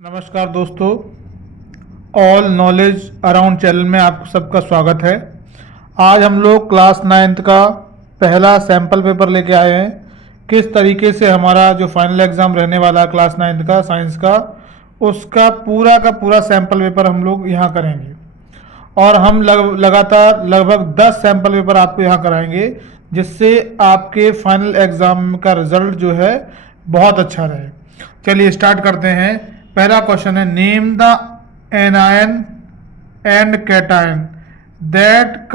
नमस्कार दोस्तों, all knowledge around channel में आप सबका स्वागत है। आज हम लोग क्लास 9th का पहला सैम्पल पेपर लेके आए हैं। किस तरीके से हमारा जो फाइनल एग्ज़ाम रहने वाला है क्लास 9th का साइंस का, उसका पूरा सैम्पल पेपर हम लोग यहाँ करेंगे। और हम लगातार लगभग 10 सैम्पल पेपर आपको यहाँ कराएंगे, जिससे आपके फाइनल एग्ज़ाम का रिजल्ट जो है बहुत अच्छा रहे। चलिए स्टार्ट करते हैं। पहला क्वेश्चन है, name the anion and cation that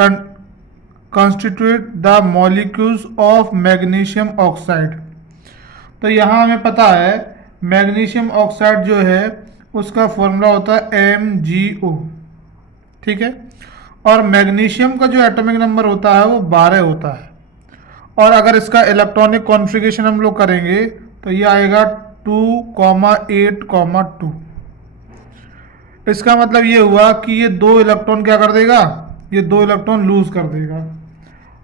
constitute the molecules of magnesium oxide. तो यहाँ हमें पता है मैग्नीशियम ऑक्साइड जो है उसका फॉर्मूला होता है MgO, ठीक है। और मैग्नीशियम का जो एटॉमिक नंबर होता है वो 12 होता है। और अगर इसका इलेक्ट्रॉनिक कॉन्फ़िगरेशन हम लोग करेंगे तो ये आएगा 2,8,2। इसका मतलब ये हुआ कि ये 2 इलेक्ट्रॉन क्या कर देगा, ये 2 इलेक्ट्रॉन लूज कर देगा।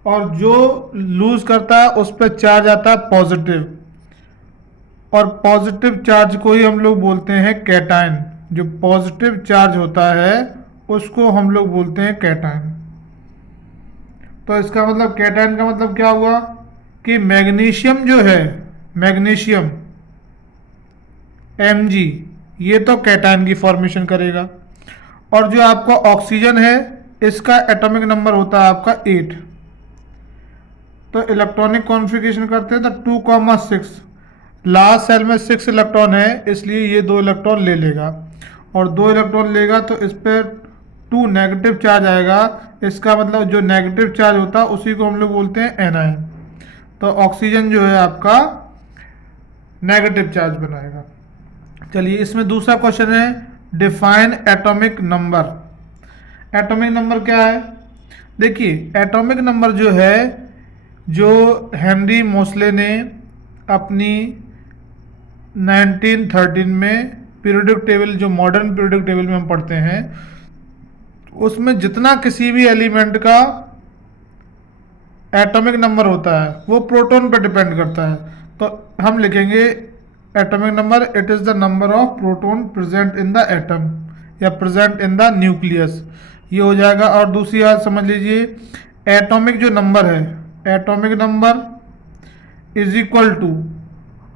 और जो लूज करता है उस पर चार्ज आता है पॉजिटिव, और पॉजिटिव चार्ज को ही हम लोग बोलते हैं कैटायन। जो पॉजिटिव चार्ज होता है उसको हम लोग बोलते हैं कैटायन। तो इसका मतलब कैटायन का मतलब क्या हुआ कि मैग्नीशियम जो है, मैग्नीशियम Mg, ये तो कैटायन की फॉर्मेशन करेगा। और जो आपका ऑक्सीजन है इसका एटॉमिक नंबर होता है आपका 8। तो इलेक्ट्रॉनिक कॉन्फ़िगरेशन करते हैं तो 2,6, लास्ट सेल में 6 इलेक्ट्रॉन है, इसलिए ये 2 इलेक्ट्रॉन ले लेगा। और 2 इलेक्ट्रॉन लेगा तो इस पर 2 नेगेटिव चार्ज आएगा। इसका मतलब जो नेगेटिव चार्ज होता है उसी को हम लोग बोलते हैं एनायन। तो ऑक्सीजन जो है आपका नेगेटिव चार्ज बनाएगा। चलिए इसमें दूसरा क्वेश्चन है, define atomic number. Atomic number क्या है? देखिए एटॉमिक नंबर जो है, जो हेनरी मोसले ने अपनी 1913 में पीरियोडिक टेबल, जो मॉडर्न पीरियोडिक टेबल में हम पढ़ते हैं, उसमें जितना किसी भी एलिमेंट का एटॉमिक नंबर होता है वो प्रोटॉन पर डिपेंड करता है। तो हम लिखेंगे atomic number, it is the number of proton present in the atom या प्रेजेंट इन द न्यूक्लियस, ये हो जाएगा। और दूसरी बात समझ लीजिए, एटॉमिक जो नंबर है, atomic number is equal to,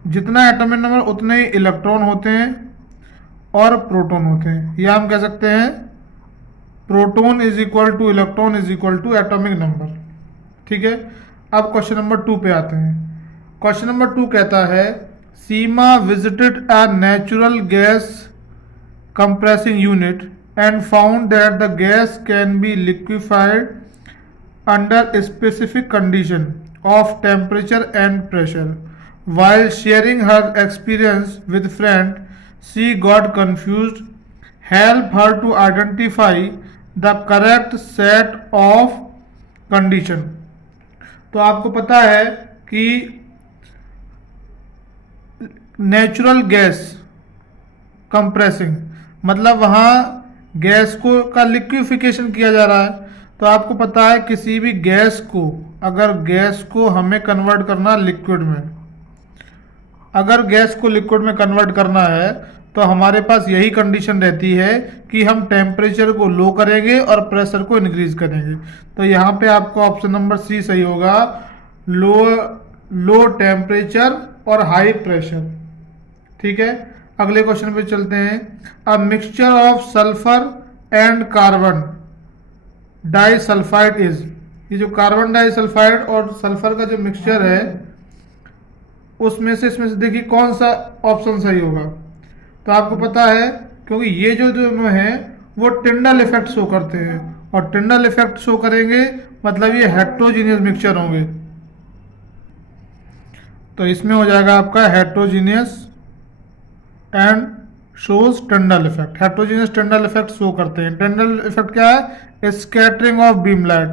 जितना एटॉमिक नंबर उतने ही इलेक्ट्रॉन होते हैं और प्रोटॉन होते हैं। या हम कह सकते हैं proton is equal to electron is equal to atomic number, ठीक है। अब क्वेश्चन नंबर 2 पे आते हैं। क्वेश्चन नंबर 2 कहता है, Seema visited a natural gas compressing unit and found that the gas can be liquefied under a specific condition of temperature and pressure. While sharing her experience with friend, she got confused. Help her to identify the correct set of condition. तो आपको पता है कि natural gas compressing मतलब वहाँ gas को का liquefaction किया जा रहा है। तो आपको पता है किसी भी गैस को, अगर गैस को हमें कन्वर्ट करना लिक्विड में, अगर गैस को लिक्विड में कन्वर्ट करना है तो हमारे पास यही कंडीशन रहती है कि हम टेम्परेचर को लो करेंगे और प्रेशर को इंक्रीज करेंगे। तो यहाँ पे आपको ऑप्शन नंबर सी सही होगा, लो टेम्परेचर और हाई प्रेशर, ठीक है। अगले क्वेश्चन पे चलते हैं। A mixture of sulphur and carbon disulphide is, ये जो कार्बन डाइसल्फाइड और सल्फर का जो मिक्सचर है उसमें से, इसमें से देखिए कौन सा ऑप्शन सही होगा। तो आपको पता है क्योंकि ये जो दोनों हैं वो टिंडल इफेक्ट शो करते हैं, और टिंडल इफेक्ट शो करेंगे मतलब ये हेट्रोजीनियस मिक्सचर होंगे। तो इसमें हो जाएगा आपका heterogeneous and shows Tyndall effect. Heterogeneous Tyndall effect show करते हैं। टिंडल इफेक्ट क्या है? Scattering of beam light.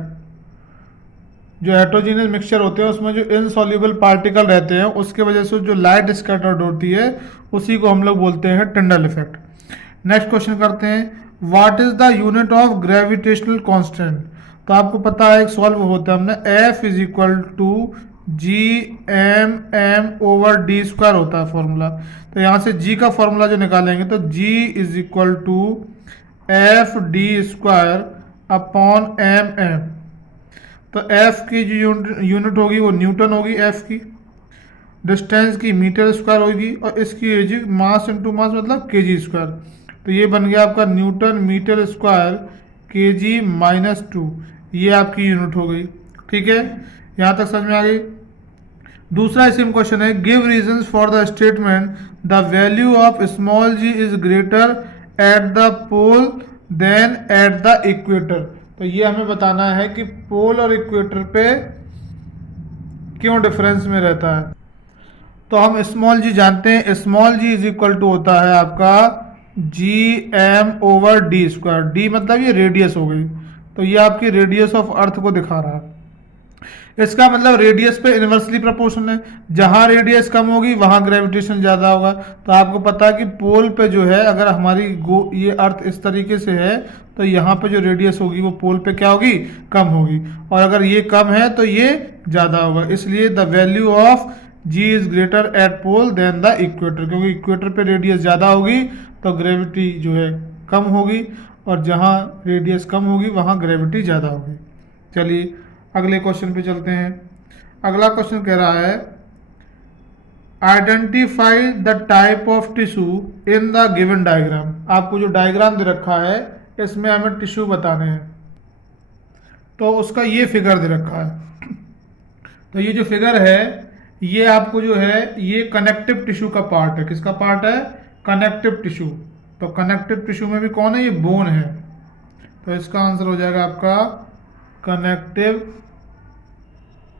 जो हेट्रोजीनियस मिक्सचर होते हैं उसमें जो इनसॉल्युबल पार्टिकल रहते हैं उसके वजह से जो लाइट स्कैटर्ड होती है उसी को हम लोग बोलते हैं टिंडल इफेक्ट। नेक्स्ट क्वेश्चन करते हैं, what is the unit of gravitational constant. तो आपको पता है एक सॉल्व होता है हमने, F is equal to G m m over d square होता है फॉर्मूला। तो यहाँ से जी का फॉर्मूला जो निकालेंगे तो G is equal to F D square upon M M. तो एफ की जो यूनिट होगी वो न्यूटन होगी, एफ की डिस्टेंस की मीटर स्क्वायर होगी, और इसकी होगी मास इंटू मास मतलब केजी स्क्वायर। तो ये बन गया आपका newton metre square kg minus 2, ये आपकी यूनिट हो गई। ठीक है, यहाँ तक समझ में आ गई। दूसरा सेम क्वेश्चन है, give reasons for the statement the value of small g is greater at the pole than at the equator. तो ये हमें बताना है कि पोल और इक्वेटर पे क्यों डिफरेंस में रहता है। तो हम स्मॉल जी जानते हैं, small g is equal to होता है आपका G M over d square. D मतलब ये रेडियस हो गई, तो ये आपकी रेडियस ऑफ अर्थ को दिखा रहा है। इसका मतलब रेडियस पे इनवर्सली प्रोपोर्शनल है, जहां रेडियस कम होगी वहां ग्रेविटेशन ज्यादा होगा। तो आपको पता है कि पोल पे जो है, अगर हमारी ये अर्थ इस तरीके से है तो यहाँ पे जो रेडियस होगी वो पोल पे क्या होगी, कम होगी, और अगर ये कम है तो ये ज्यादा होगा। इसलिए the value of g is greater at pole than the equator, क्योंकि इक्वेटर पे रेडियस ज्यादा होगी तो ग्रेविटी जो है कम होगी, और जहाँ रेडियस कम होगी वहाँ ग्रेविटी ज़्यादा होगी। चलिए अगले क्वेश्चन पे चलते हैं। अगला क्वेश्चन कह रहा है, identify the type of tissue in the given diagram. आपको जो डायग्राम दे रखा है इसमें हमें टिश्यू बताने हैं, तो उसका ये फिगर दे रखा है। तो ये जो फिगर है ये आपको जो है ये कनेक्टिव टिश्यू का पार्ट है। किसका पार्ट है, कनेक्टिव टिश्यू। तो कनेक्टिव टिश्यू में भी कौन है, ये बोन है। तो इसका आंसर हो जाएगा आपका कनेक्टिव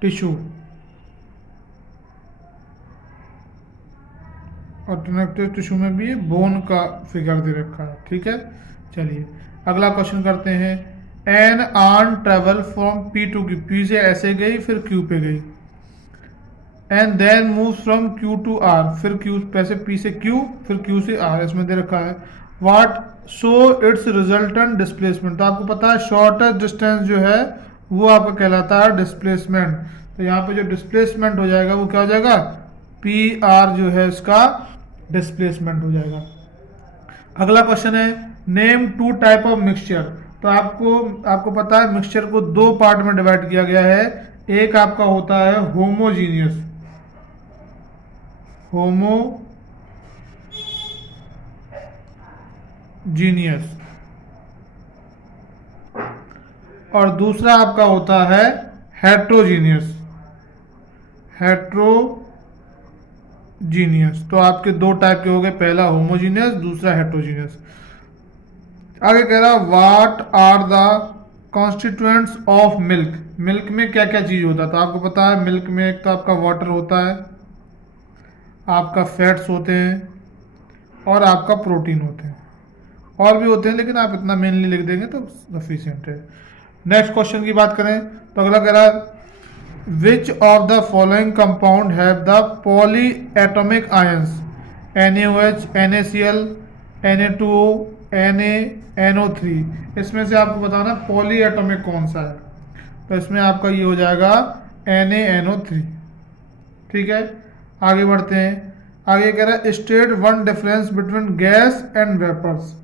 टिश्यू। और कनेक्टिव टिश्यू में भी बोन का फिगर दे रखा है। ठीक है, चलिए अगला क्वेश्चन करते हैं। An arm travel from P to Q, P से ऐसे गई फिर क्यू पे गई, and then move from Q to R, फिर क्यू पैसे पी से क्यू फिर क्यू से आर, इसमें दे रखा है what so its resultant displacement. तो आपको पता है शॉर्टेस्ट डिस्टेंस जो है वो आपका कहलाता है डिस्प्लेसमेंट। तो यहाँ पे जो डिस्प्लेसमेंट हो जाएगा वो क्या हो जाएगा, पी आर जो है इसका डिस्प्लेसमेंट हो जाएगा। अगला क्वेश्चन है, name two type of mixture. तो आपको पता है मिक्सचर को दो पार्ट में डिवाइड किया गया है। एक आपका होता है होमोजीनियस, और दूसरा आपका होता है हेट्रोजीनियस। तो आपके दो टाइप के हो गए, पहला होमोजीनियस, दूसरा हेट्रोजीनियस। आगे कह रहा what are the constituents of milk. Milk में क्या क्या चीज होता है, तो आपको पता है मिल्क में एक तो आपका वाटर होता है, आपका फैट्स होते हैं, और आपका प्रोटीन होते हैं, और भी होते हैं लेकिन आप इतना मेनली लिख देंगे तो सफिशिएंट है। नेक्स्ट क्वेश्चन की बात करें तो अगला कह रहा है which of the following compound have the poly atomic ions NaOH, NaCl, Na2O, NaNO3। इसमें से आपको बताना पॉली एटॉमिक कौन सा है, तो इसमें आपका ये हो जाएगा NaNO3। ठीक है, आगे बढ़ते हैं। आगे कह रहा है state one difference between gas and vapours.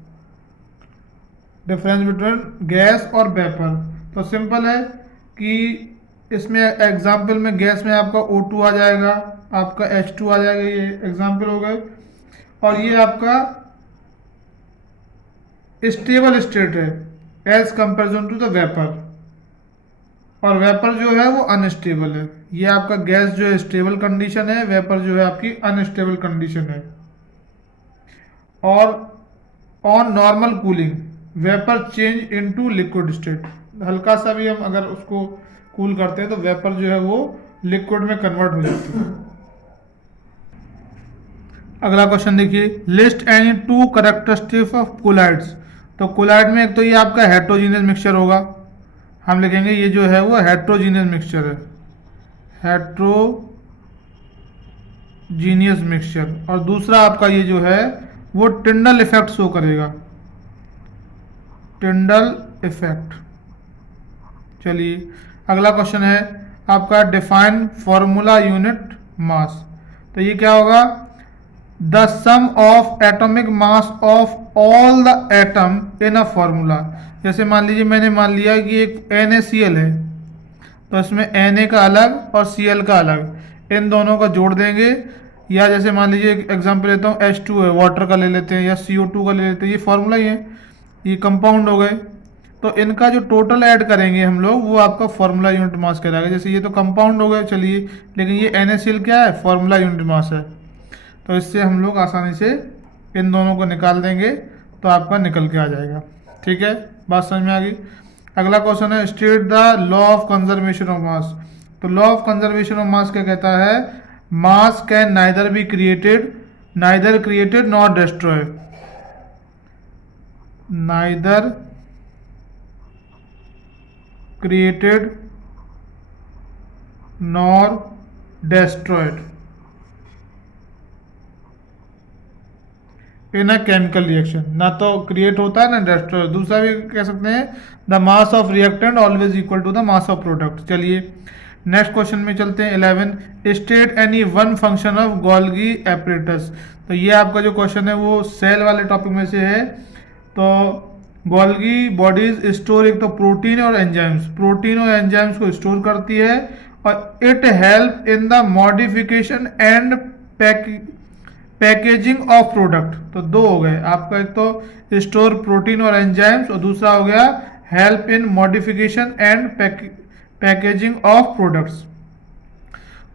Difference between gas और वेपर, तो सिंपल है कि इसमें एग्जाम्पल में गैस में आपका O2 आ जाएगा, आपका H2 आ जाएगा, ये एग्जाम्पल हो गए। और ये आपका स्टेबल स्टेट है as comparison to the vapour, और वेपर जो है वो अनस्टेबल है। ये आपका गैस जो है स्टेबल कंडीशन है, वेपर जो है आपकी अनस्टेबल कंडीशन है। और on normal cooling vapour change into liquid state, हल्का सा भी हम अगर उसको कूल करते हैं तो वेपर जो है वो लिक्विड में कन्वर्ट हो जाती है। अगला क्वेश्चन देखिए, list any two characteristics of colloids. तो कोलाइड में एक तो ये आपका हेट्रोजीनियस मिक्सचर होगा, हम लिखेंगे ये जो है वो हेट्रोजीनियस मिक्सचर है, हेट्रोजीनियस मिक्सचर। और दूसरा आपका ये जो है वो टिंडल इफेक्ट शो करेगा, टिंडल इफेक्ट। चलिए अगला क्वेश्चन है, आपका डिफाइन फॉर्मूला यूनिट मास। तो ये क्या होगा, the sum of atomic mass of all the atom in a formula. जैसे मान लीजिए मैंने मान लिया कि एक NaCl है, तो इसमें Na का अलग और Cl का अलग, इन दोनों का जोड़ देंगे। या जैसे मान लीजिए एग्जांपल लेता हूँ, H2 है, वाटर का ले लेते हैं, या CO2 का ले लेते हैं, ये फॉर्मूला ही है, ये कंपाउंड हो गए। तो इनका जो टोटल ऐड करेंगे हम लोग, वो आपका फॉर्मूला यूनिट मास कहलाएगा। जैसे ये तो कंपाउंड हो गए चलिए, लेकिन ये NaCl क्या है, फॉर्मूला यूनिट मास है। तो इससे हम लोग आसानी से इन दोनों को निकाल देंगे तो आपका निकल के आ जाएगा। ठीक है, बात समझ में आ गई। अगला क्वेश्चन है, state the law of conservation of mass. तो law of conservation of mass क्या कहता है, mass can neither be created not destroy, neither created nor destroyed in a chemical reaction. ना तो क्रिएट होता है ना डिस्ट्रॉय। दूसरा भी कह सकते हैं, the mass of reactant always equal to the mass of product. चलिए नेक्स्ट क्वेश्चन में चलते हैं। 11 state any one function of Golgi apparatus. तो ये आपका जो क्वेश्चन है वो सेल वाले टॉपिक में से है। तो गोल्गी बॉडीज स्टोर एक तो प्रोटीन और एंजाइम्स को स्टोर करती है, और it help in the modification and packaging of product. तो दो हो गए आपका, एक तो स्टोर प्रोटीन और एंजाइम्स, और दूसरा हो गया help in modification and packaging of products.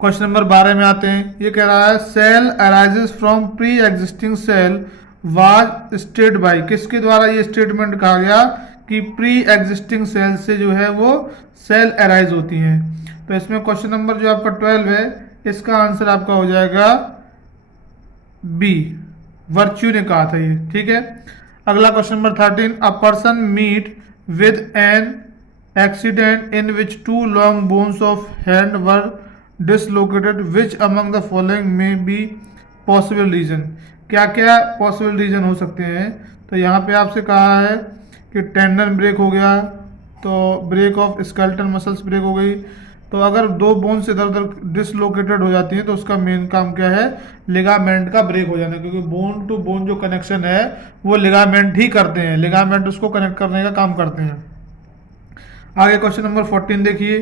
Question number 12 में आते हैं। ये कह रहा है, cell arises from pre existing cell was state by. किसके द्वारा ये स्टेटमेंट कहा गया कि प्री एग्जिस्टिंग सेल से जो है वो सेल अराइज होती हैं। तो इसमें क्वेश्चन नंबर जो आपका 12 है, इसका आंसर आपका हो जाएगा बी, वर्च्यू ने कहा था ये। ठीक है, अगला question number 13, a person meet with an accident in which 2 long bones of hand were dislocated, which among the following may be possible reason. क्या क्या पॉसिबल रीजन हो सकते हैं। तो यहाँ पे आपसे कहा है कि टेंडन ब्रेक हो गया, तो break of skeletal muscles break हो गई। तो अगर दो बोन से इधर उधर डिसलोकेटेड हो जाती है तो उसका मेन काम क्या है, लिगामेंट का ब्रेक हो जाना, क्योंकि बोन टू बोन जो कनेक्शन है वो लिगामेंट ही करते हैं, लिगामेंट उसको कनेक्ट करने का काम करते हैं। आगे क्वेश्चन नंबर 14 देखिए।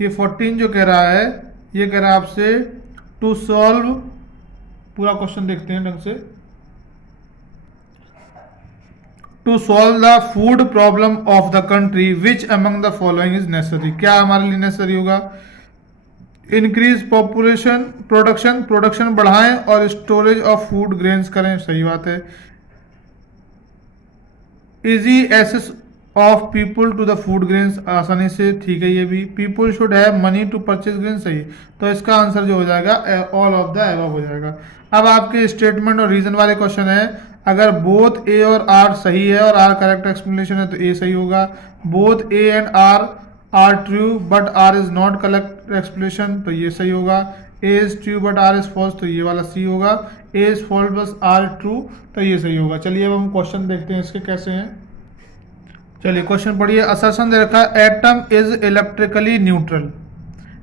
ये 14 जो कह रहा है, ये कह रहा है आपसे टू सॉल्व, पूरा क्वेश्चन देखते हैं ढंग से। To solve the food problem of the country which among the following is necessary. क्या हमारे लिए नेसेसरी होगा, इंक्रीज पॉपुलेशन, प्रोडक्शन बढ़ाएं और स्टोरेज ऑफ फूड ग्रेन्स करें। सही बात है। Easy access of people to the food grains, आसानी से, ठीक है ये भी। People should have money to purchase grain, सही। तो इसका आंसर जो हो जाएगा ऑल ऑफ द एबव हो जाएगा। अब आपके स्टेटमेंट और रीजन वाले क्वेश्चन है, अगर बोथ ए और आर सही है और आर करेक्ट एक्सप्लेनेशन है तो ए सही होगा। Both A and R are true but R is not correct explanation, तो ये सही होगा। A is true but R is false, तो ये वाला सी होगा। A is false but R true, तो ये सही होगा। चलिए अब हम क्वेश्चन देखते हैं इसके कैसे हैं। चलिए क्वेश्चन पढ़िए। असर्शन दे रखा है, atom is electrically neutral.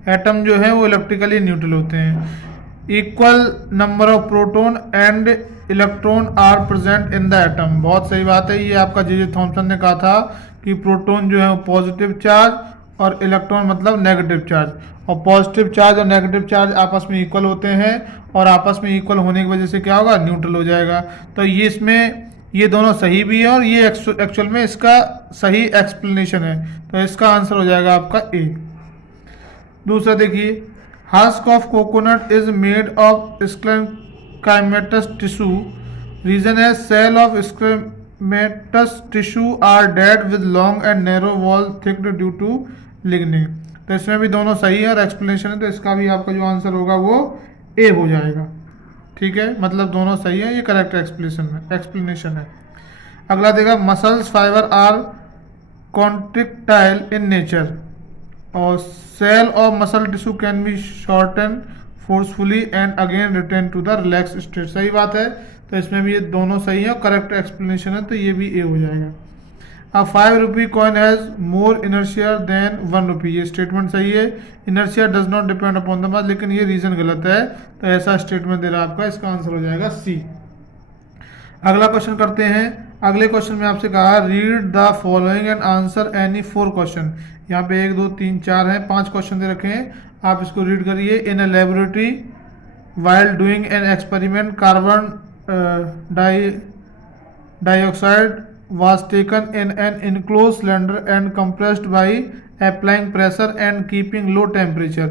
Atom जो है वो इलेक्ट्रिकली न्यूट्रल होते हैं। Equal number of proton and electron are present in the atom. बहुत सही बात है, ये आपका जे थॉमसन ने कहा था कि प्रोटॉन जो है वो पॉजिटिव चार्ज और इलेक्ट्रॉन मतलब नेगेटिव चार्ज, और पॉजिटिव चार्ज और नेगेटिव चार्ज आपस में इक्वल होते हैं, और आपस में इक्वल होने की वजह से क्या होगा, न्यूट्रल हो जाएगा। तो ये इसमें ये दोनों सही भी है और ये एक्चुअल में इसका सही एक्सप्लेनेशन है, तो इसका आंसर हो जाएगा आपका ए। दूसरा देखिए, husk of coconut is made of sclerenchymatous tissue. Reason है cell of sclerenchymatous tissue are dead with long and narrow wall thickened due to lignin. तो इसमें भी दोनों सही है और एक्सप्लेनेशन है, तो इसका भी आपका जो आंसर होगा वो ए हो जाएगा। ठीक है, मतलब दोनों सही है, ये करेक्ट एक्सप्लेनेशन है। अगला देखा, muscles fibre are contractile in nature और cell of muscle tissue can be shorten forcefully and again return to the relax state. सही बात है, तो इसमें भी ये दोनों सही है और करेक्ट एक्सप्लेनेशन है, तो ये भी ए हो जाएगा। A 5 rupee coin has more inertia than 1 rupee, ये स्टेटमेंट सही है। Inertia does not depend upon the mass, लेकिन ये रीजन गलत है, तो ऐसा स्टेटमेंट दे रहा है आपका, इसका आंसर हो जाएगा सी। अगला क्वेश्चन करते हैं। अगले क्वेश्चन में आपसे कहा read the following and answer any 4 question. यहाँ पे 1 2 3 4 हैं, 5 क्वेश्चन दे रखे हैं, आप इसको रीड करिए। In a laboratory while doing an experiment carbon dioxide was taken in an enclosed cylinder and compressed by applying pressure and keeping low temperature।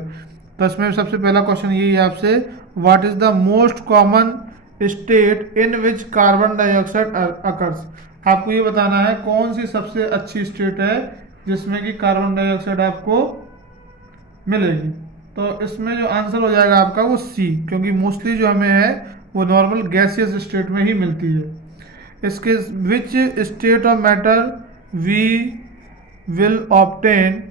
तो इसमें सबसे पहला क्वेश्चन यही है आपसे, what is the most common state in which carbon dioxide occurs. आपको ये बताना है कौन सी सबसे अच्छी स्टेट है जिसमें कि कार्बन डाइऑक्साइड आपको मिलेगी। तो इसमें जो आंसर हो जाएगा आपका वो सी, क्योंकि मोस्टली जो हमें है वो नॉर्मल गैसियस स्टेट में ही मिलती है। इसके which state of matter we will obtain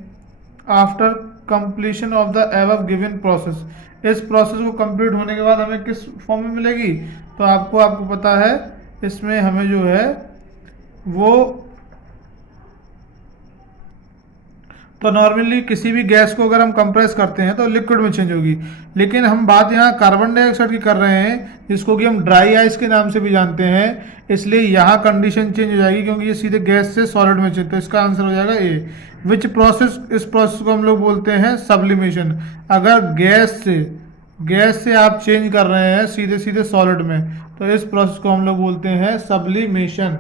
after completion of the above given process. इस प्रोसेस को कंप्लीट होने के बाद हमें किस फॉर्म में मिलेगी, तो आपको पता है इसमें हमें जो है वो, तो नॉर्मली किसी भी गैस को अगर हम कंप्रेस करते हैं तो लिक्विड में चेंज होगी, लेकिन हम बात यहाँ कार्बन डाइऑक्साइड की कर रहे हैं जिसको कि हम ड्राई आइस के नाम से भी जानते हैं, इसलिए यहाँ कंडीशन चेंज हो जाएगी क्योंकि ये सीधे गैस से सॉलिड में चेंज। तो इसका आंसर हो जाएगा ए। विच प्रोसेस, इस प्रोसेस को हम लोग बोलते हैं सब्लिमेशन। अगर गैस से आप चेंज कर रहे हैं सीधे सीधे सॉलिड में, तो इस प्रोसेस को हम लोग बोलते हैं सब्लिमेशन।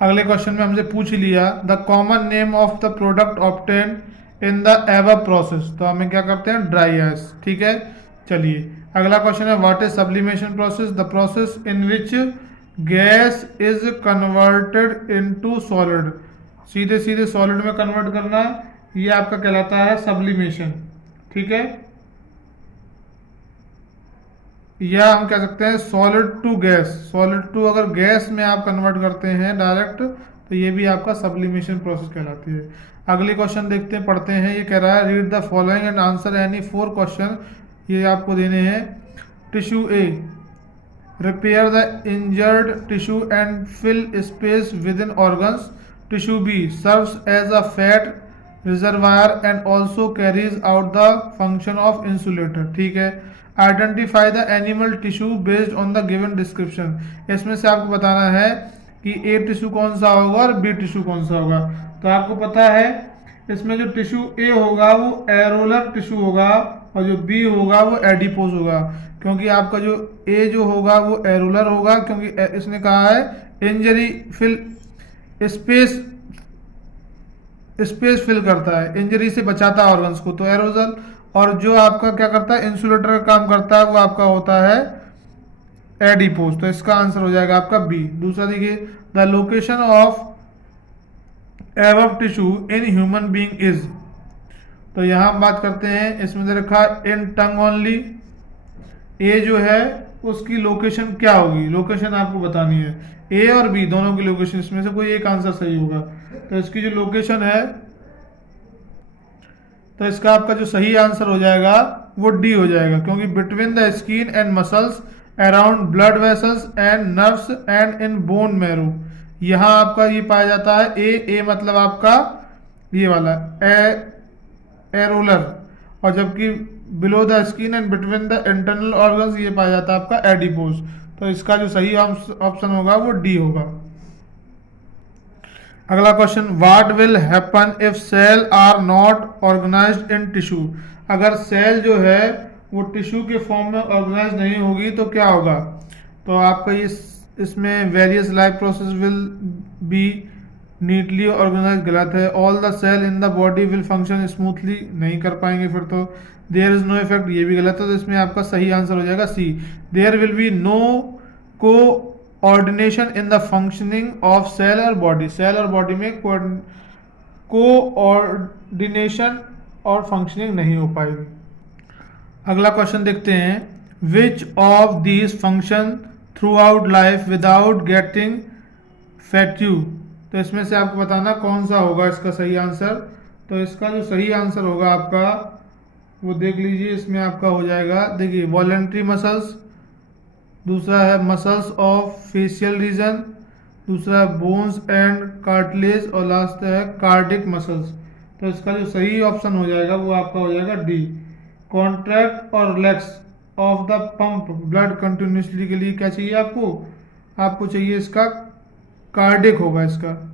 अगले क्वेश्चन में हमसे पूछ लिया the common name of the product obtain in the above process, तो हमें क्या करते हैं ड्राई आइस, ठीक है। चलिए अगला क्वेश्चन है what is sublimation process, the process in which gas is converted into solid. सीधे सीधे सॉलिड में कन्वर्ट करना, ये आपका कहलाता है सब्लिमेशन, ठीक है। या हम कह सकते हैं solid to gas, solid to अगर गैस में आप कन्वर्ट करते हैं डायरेक्ट, तो ये भी आपका सब्लिमेशन प्रोसेस कहलाती है। अगले क्वेश्चन देखते हैं, पढ़ते हैं। ये कह रहा है read the following and answer any 4 question. ये आपको देने हैं। Tissue A, repair the injured tissue and fill space with in organs. Tissue B serves as a fat reservoir and also carries out the function of insulator, ठीक है। Identify the animal tissue based on the given description. इसमें से आपको बताना है कि a tissue कौन सा होगा और बी टिश्यू कौन सा होगा। तो आपको पता है इसमें जो टिश्यू ए होगा वो एरोलर टिश्यू होगा और जो बी होगा वो एडिपोज होगा, क्योंकि आपका जो ए जो होगा वो एरोलर होगा, क्योंकि इसने कहा है इंजरी फिल स्पेस फिल करता है, इंजरी से बचाता है ऑर्गन्स को, तो एरोजल। और जो आपका क्या करता है इंसुलेटर का काम करता है वो आपका होता है एडिपोज। तो इसका आंसर हो जाएगा आपका बी। दूसरा देखिए the location of above tissue in human being is, तो यहां हम बात करते हैं, इसमें दे रखा इन टंग ओनली। ए जो है उसकी लोकेशन क्या होगी, लोकेशन आपको बतानी है, ए और बी दोनों की लोकेशन, इसमें से कोई एक आंसर सही होगा। तो इसकी जो लोकेशन है, तो इसका आपका जो सही आंसर हो जाएगा वो डी हो जाएगा, क्योंकि between the skin and muscles around blood vessels and nerves and in bone marrow, यहां आपका ये पाया जाता है। ए मतलब आपका ये वाला एरोलर, और जबकि below the skin and between the internal organs ये पाया जाता है आपका एडिपोज। तो इसका जो सही ऑप्शन होगा वो डी होगा। अगला question what will happen if cell are not organized in tissue. अगर सेल जो है वो टिश्यू के फॉर्म में ऑर्गेनाइज नहीं होगी तो क्या होगा। तो आपका ये इसमें various life process will be neatly organize गलत है। All the cell in the body will function smoothly, नहीं कर पाएंगे फिर तो। देयर इज नो इफेक्ट, ये भी गलत है, तो इसमें आपका सही आंसर हो जाएगा C. There will be no coordination in the functioning of cell और बॉडी, सेल और बॉडी में कोऑर्डिनेशन और फंक्शनिंग नहीं हो पाएगी। अगला क्वेश्चन देखते हैं which of these function throughout life without getting fatigue. तो इसमें से आपको बताना कौन सा होगा इसका सही आंसर। तो इसका जो सही आंसर होगा आपका वो देख लीजिए, इसमें आपका हो जाएगा, देखिए वॉलेंट्री मसल्स, दूसरा है मसल्स ऑफ फेशियल रीजन, दूसरा बोन्स एंड कार्टिलेज, और लास्ट है कार्डिक मसल्स। तो इसका जो सही ऑप्शन हो जाएगा वो आपका हो जाएगा डी। कॉन्ट्रैक्ट और relax of the pump blood continuously के लिए क्या चाहिए आपको? आपको चाहिए इसका कार्डिक होगा।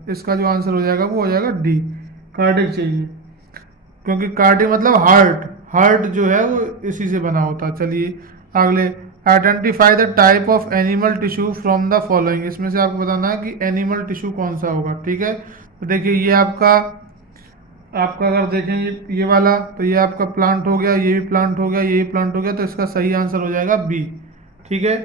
इसका जो आंसर हो जाएगा वो हो जाएगा डी, कार्डिक चाहिए, क्योंकि कार्डिक मतलब हार्ट जो है वो इसी से बना होता है। चलिए अगले, identify the type of animal tissue from the following. इसमें से आपको बताना है कि एनिमल टिश्यू कौन सा होगा। ठीक है, तो देखिए ये आपका अगर देखें ये वाला, तो ये आपका प्लांट हो गया, ये भी प्लांट हो गया, ये भी प्लांट हो गया, तो इसका सही आंसर हो जाएगा बी। ठीक है,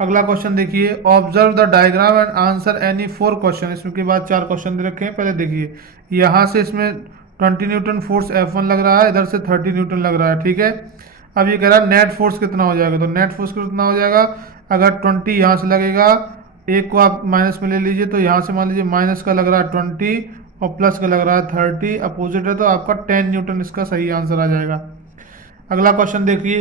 अगला क्वेश्चन देखिए, observe the diagram and answer any 4 question. इसमें के बाद 4 क्वेश्चन दे रखे हैं। पहले देखिए, यहाँ से इसमें 20 न्यूटन फोर्स F1 लग रहा है, इधर से 30 न्यूटन लग रहा है। ठीक है, अब ये कह रहा है नेट फोर्स कितना हो जाएगा, तो नेट फोर्स कितना हो जाएगा, अगर 20 यहाँ से लगेगा, एक को आप माइनस में ले लीजिए, तो यहाँ से मान लीजिए माइनस का लग रहा है 20 और प्लस का लग रहा है 30, अपोजिट है तो आपका 10 न्यूटन इसका सही आंसर आ जाएगा। अगला क्वेश्चन देखिए,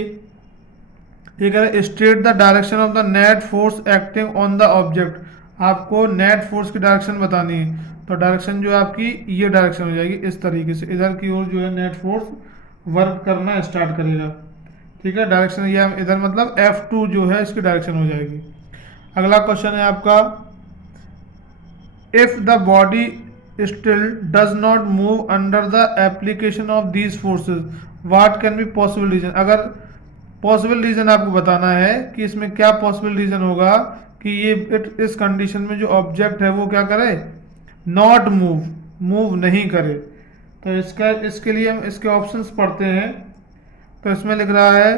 ये कह रहा है state the direction of the net force acting on the object. आपको नेट फोर्स की डायरेक्शन बतानी है, तो डायरेक्शन जो आपकी ये डायरेक्शन हो जाएगी इस तरीके से, इधर की ओर जो है नेट फोर्स वर्क करना स्टार्ट करेगा। ठीक है, डायरेक्शन ये इधर मतलब F2 जो है इसकी डायरेक्शन हो जाएगी। अगला क्वेश्चन है आपका, if the body still does not move under the application of these forces what can be possible reason. अगर पॉसिबल रीजन आपको बताना है कि इसमें क्या पॉसिबल रीजन होगा कि ये इस कंडीशन में जो ऑब्जेक्ट है वो क्या करे, नॉट मूव नहीं करे। तो इसके लिए हम इसके ऑप्शंस पढ़ते हैं। तो इसमें लिख रहा है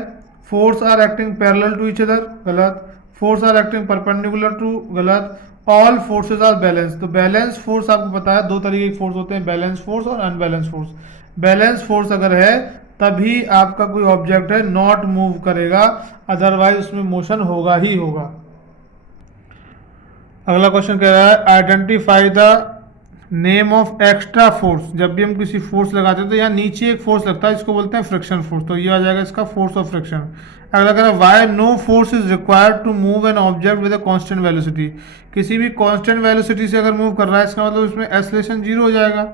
force are acting parallel to each other, गलत। Force are acting perpendicular to, गलत। ऑल फोर्सेज आर बैलेंस, तो बैलेंस फोर्स आपको पता है 2 तरीके के फोर्स होते हैं, बैलेंस फोर्स और अनबैलेंस फोर्स। बैलेंस फोर्स अगर है तभी आपका कोई ऑब्जेक्ट है नॉट मूव करेगा, अदरवाइज उसमें मोशन होगा ही होगा। अगला क्वेश्चन कह रहा है, identify the name of extra force. जब भी हम किसी फोर्स लगाते हैं तो यहाँ नीचे एक फोर्स लगता है, इसको बोलते हैं फ्रिक्शन फोर्स, तो ये आ जाएगा इसका फोर्स ऑफ फ्रिक्शन। अगला कह रहा है, why no force is required to move an object with a constant velocity. किसी भी कांस्टेंट वेलोसिटी से अगर मूव कर रहा है, इसका मतलब इसमें एक्सेलरेशन 0 हो जाएगा,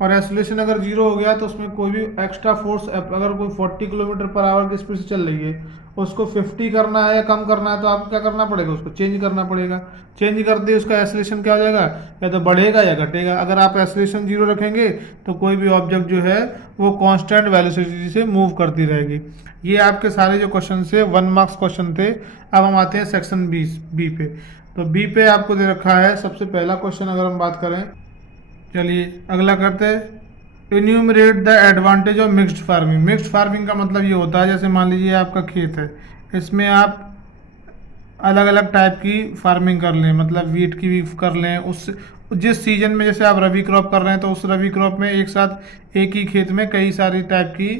और एक्सेलरेशन अगर 0 हो गया तो उसमें कोई भी एक्स्ट्रा फोर्स, अगर कोई 40 किलोमीटर पर आवर की स्पीड से चल रही है, उसको 50 करना है या कम करना है, तो आपको क्या करना पड़ेगा, उसको चेंज करना पड़ेगा। चेंज करते ही उसका एक्सेलरेशन क्या हो जाएगा, या तो बढ़ेगा या घटेगा। अगर आप एक्सेलरेशन 0 रखेंगे तो कोई भी ऑब्जेक्ट जो है वो कांस्टेंट वेलोसिटी से मूव करती रहेगी। ये आपके सारे जो क्वेश्चन थे 1 मार्क्स क्वेश्चन थे। अब हम आते हैं सेक्शन बी पे। तो बी पे आपको दे रखा है सबसे पहला क्वेश्चन, अगर हम बात करें, चलिए अगला करते हैं, enumerate the advantage of mixed farming. Mixed farming का मतलब ये होता है, जैसे मान लीजिए आपका खेत है, इसमें आप अलग अलग टाइप की फार्मिंग कर लें, मतलब वीट की भी कर लें, उस जिस सीजन में, जैसे आप रबी क्रॉप कर रहे हैं तो उस रबी क्रॉप में एक साथ एक ही खेत में कई सारी टाइप की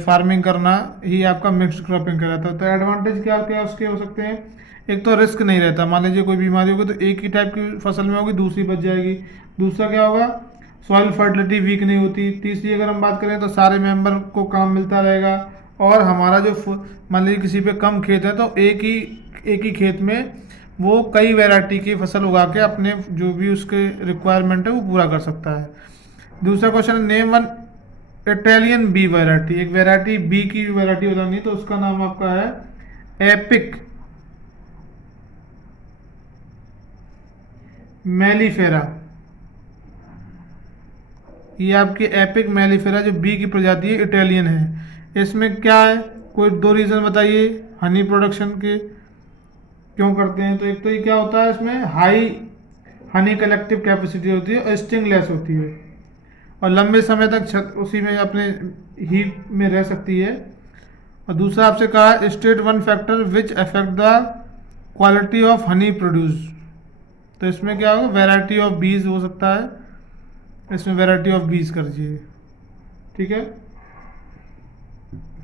फार्मिंग करना ही आपका मिक्स्ड क्रॉपिंग कहलाता है। तो एडवांटेज क्या क्या उसके हो सकते हैं, एक तो रिस्क नहीं रहता, मान लीजिए कोई बीमारी होगी तो एक ही टाइप की फसल में होगी, दूसरी बच जाएगी। दूसरा क्या होगा, सॉइल फर्टिलिटी वीक नहीं होती। तीसरी अगर हम बात करें तो सारे मेंबर को काम मिलता रहेगा, और हमारा जो मान लीजिए किसी पे कम खेत है तो एक ही खेत में वो कई वैरायटी की फसल उगा के अपने जो भी उसके रिक्वायरमेंट है वो पूरा कर सकता है। दूसरा question, name one Italian B variety. एक वैरायटी बी की वैरायटी बतानी, तो उसका नाम आपका है एपिक मेलिफेरा। ये आपकी एपिक मेलिफेरा जो बी की प्रजाति है, इटालियन है। इसमें क्या है, कोई 2 रीज़न बताइए हनी प्रोडक्शन के क्यों करते हैं। तो एक तो ये क्या होता है, इसमें हाई हनी कलेक्टिव कैपेसिटी होती है और स्टिंगलेस होती है, और लंबे समय तक उसी में अपने हीट में रह सकती है। और दूसरा आपसे कहा है, state 1 factor which affect the quality of honey produce. तो इसमें क्या होगा, वैरायटी ऑफ बीज हो सकता है, इसमें वैरायटी ऑफ बीज कर दीजिए। ठीक है,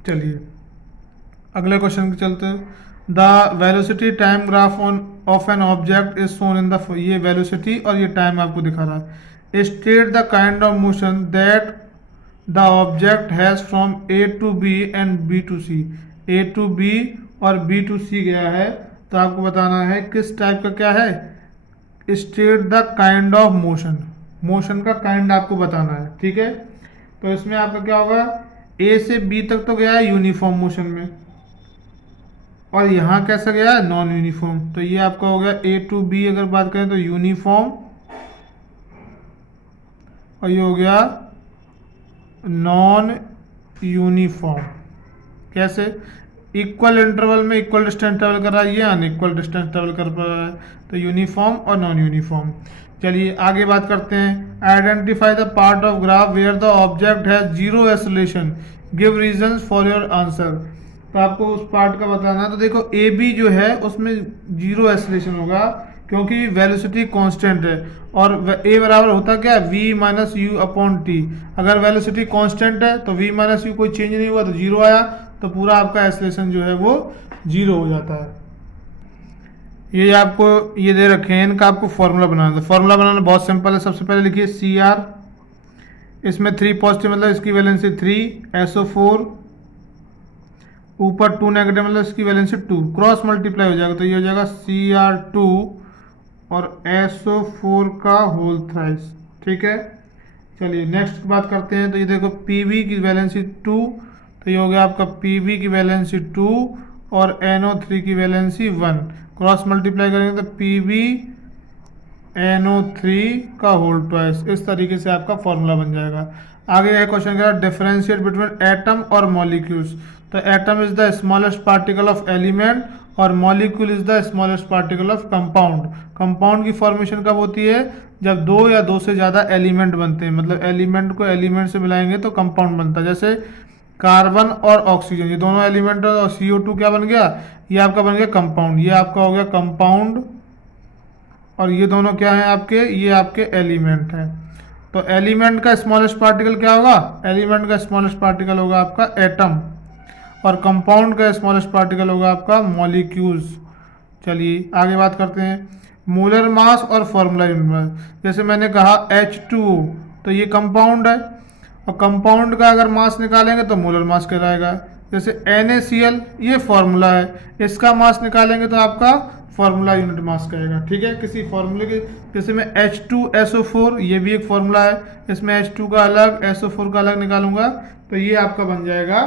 चलिए अगले क्वेश्चन के चलते हैं। The velocity time graph of an object is shown in the, ये वेलोसिटी और ये टाइम आपको दिखा रहा है। State the kind of motion that the object has from A to B and B to C. A to B और B to C गया है, तो आपको बताना है किस टाइप का क्या है, state the kind of motion, motion का काइंड आपको बताना है, ठीक है। तो इसमें आपका क्या होगा, ए से बी तक तो गया है यूनिफॉर्म मोशन में, और यहाँ कैसा गया है, नॉन यूनिफॉर्म। तो ये आपका हो गया ए टू बी, अगर बात करें तो यूनिफॉर्म, और ये हो गया नॉन यूनिफॉर्म। कैसे, इक्वल इंटरवल में इक्वल डिस्टेंस ट्रेवल कर रहा है, ये अनइक्वल डिस्टेंस ट्रेवल कर रहा है, तो यूनिफॉर्म और नॉन यूनिफॉर्म। चलिए आगे बात करते हैं। Identify the part of graph where the object has zero acceleration, give reasons for your answer. तो आपको उस पार्ट का बताना है। तो देखो ए बी जो है उसमें जीरो एक्सेलरेशन होगा क्योंकि वेलोसिटी कांस्टेंट है, और ए बराबर होता क्या है, v minus u upon t. अगर वेलोसिटी कांस्टेंट है तो वी माइनस यू कोई चेंज नहीं हुआ तो जीरो आया, तो पूरा आपका एक्सेलरेशन जो है वो जीरो हो जाता है। ये आपको ये दे रखे हैं, इनका आपको फॉर्मूला बनाना है। फॉर्मूला बनाना बहुत सिंपल है। सबसे पहले लिखिए सी आर, इसमें 3 पॉजिटिव मतलब इसकी वैलेंसी 3, SO4 ऊपर 2 नेगेटिव मतलब इसकी वैलेंसी 2, क्रॉस मल्टीप्लाई हो जाएगा तो ये हो जाएगा Cr2 और SO4 का होल थ्राइस, ठीक है। चलिए नेक्स्ट बात करते हैं। तो ये देखो Pb की वैलेंसी 2, तो ये हो गया आपका Pb की वैलेंसी 2 और NO3 की वैलेंसी 1, क्रॉस मल्टीप्लाई करेंगे तो Pb NO3 का होल ट्वाइस। इस तरीके से आपका फॉर्मूला बन जाएगा। आगे यह क्वेश्चन कह रहा है डिफरेंशिएट बिटवीन एटम और मॉलिक्यूल्स। तो atom is the smallest particle of element और molecule is the smallest particle of compound. Compound की फॉर्मेशन कब होती है, जब 2 या 2 से ज़्यादा एलिमेंट बनते हैं, मतलब एलिमेंट को एलिमेंट से मिलाएंगे तो कंपाउंड बनता है। जैसे कार्बन और ऑक्सीजन, ये दोनों एलिमेंट और CO2 क्या बन गया, ये आपका बन गया कंपाउंड, ये आपका हो गया कंपाउंड, और ये दोनों क्या हैं आपके, ये आपके एलिमेंट हैं। तो एलिमेंट का स्मॉलेस्ट पार्टिकल क्या होगा, एलिमेंट का स्मॉलेस्ट पार्टिकल होगा आपका एटम, और कंपाउंड का स्मॉलेस्ट पार्टिकल होगा आपका मॉलिक्यूल्स। चलिए आगे बात करते हैं। मोलर मास और फॉर्मूला यूनिट मास। जैसे मैंने कहा H2O, तो ये कंपाउंड है, और कंपाउंड का अगर मास निकालेंगे तो मोलर मास कहलाएगा। जैसे NaCl ये फॉर्मूला है, इसका मास निकालेंगे तो आपका फॉर्मूला यूनिट मास कहेगा, ठीक है। किसी फॉर्मूले के, जैसे मैं H2SO4 ये भी एक फॉर्मूला है, इसमें H2 का अलग SO4 का अलग निकालूंगा तो ये आपका बन जाएगा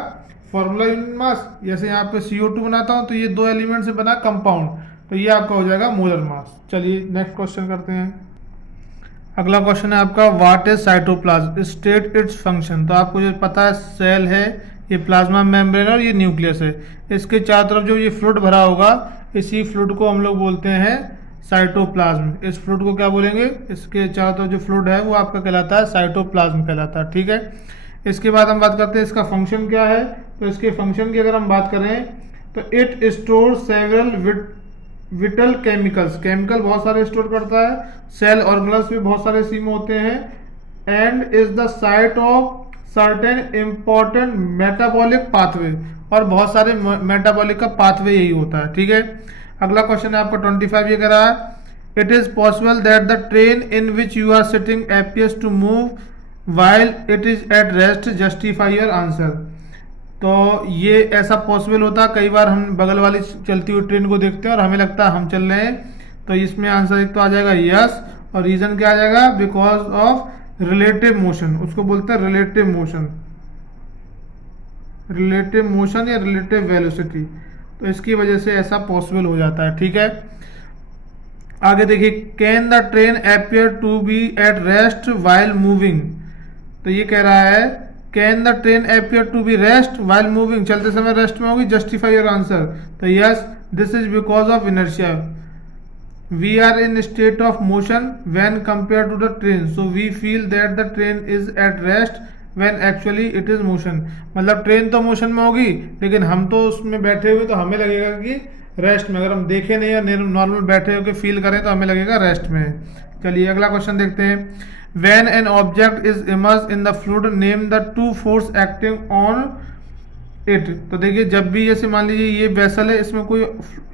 फॉर्मूला यूनिट मास। जैसे यहाँ पे CO2 बनाता हूँ तो ये 2 एलिमेंट से बना कंपाउंड, तो ये आपका हो जाएगा मोलर मास। चलिए नेक्स्ट क्वेश्चन करते हैं। अगला क्वेश्चन है आपका what is cytoplasm, state its function. तो आपको जो पता है सेल है, ये प्लाज्मा मेम्ब्रेन और ये न्यूक्लियस है, इसके चारों तरफ जो ये फ्लूइड भरा होगा, इसी फ्लूइड को हम लोग बोलते हैं साइटोप्लाज्म। इस फ्लूइड को क्या बोलेंगे, इसके चारों तरफ जो फ्लूइड है वो आपका कहलाता है साइटोप्लाज्म कहलाता है, ठीक है। इसके बाद हम बात करते हैं इसका फंक्शन क्या है। तो इसके फंक्शन की अगर हम बात करें तो it store several whittle chemicals, chemical बहुत सारे स्टोर करता है, सेल ऑर्गेनल्स भी बहुत सारे इसी में होते हैं, and is the site of certain important metabolic pathway, और बहुत सारे मेटाबॉलिक का पाथवे यही होता है, ठीक है। अगला क्वेश्चन है आपका 25, ये कह रहा है it is possible that the train in which you are sitting appears to move while it is at rest, justify your answer। तो ये ऐसा पॉसिबल होता है, कई बार हम बगल वाली चलती हुई ट्रेन को देखते हैं और हमें लगता है हम चल रहे हैं, तो इसमें आंसर एक तो आ जाएगा यस, और रीजन क्या आ जाएगा, बिकॉज ऑफ रिलेटिव मोशन, उसको बोलते हैं रिलेटिव मोशन, रिलेटिव मोशन या रिलेटिव वेलोसिटी, तो इसकी वजह से ऐसा पॉसिबल हो जाता है, ठीक है। आगे देखिए can the train appear to be at rest while moving. तो ये कह रहा है can the train appear to be rest while moving, चलते समय रेस्ट में होगी, जस्टिफाई योर आंसर। तो yes, this is because of inertia, we are in state of motion when compare to the train, so we feel that the train is at rest when actually it is motion. मतलब train तो motion में होगी लेकिन हम तो उसमें बैठे हुए, तो हमें लगेगा कि रेस्ट में, अगर हम देखें नहीं या नॉर्मल बैठे होकर फील करें तो हमें लगेगा रेस्ट में। चलिए अगला क्वेश्चन देखते हैं। When an object is immersed in the fluid, name the two force acting on it। तो देखिए जब भी जैसे मान लीजिए ये वेसल है, इसमें कोई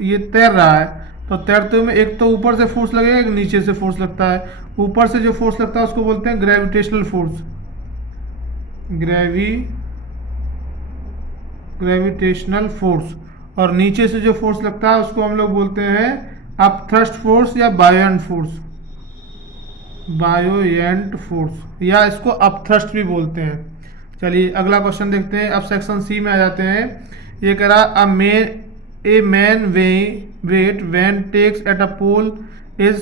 ये तैर रहा है, तो तैरते में एक तो ऊपर से फोर्स लगेगा, एक नीचे से फोर्स लगता है। ऊपर से जो फोर्स लगता है उसको बोलते हैं ग्रेविटेशनल फोर्स, ग्रेविटेशनल फोर्स, और नीचे से जो फोर्स लगता है उसको हम लोग बोलते हैं अपथ्रस्ट फोर्स या बायोएंट फोर्स, बायोएंट फोर्स या इसको अपथ्रस्ट भी बोलते हैं। चलिए अगला क्वेश्चन देखते हैं। अब सेक्शन सी में आ जाते हैं। ये कह रहा a man weight when takes at a pole is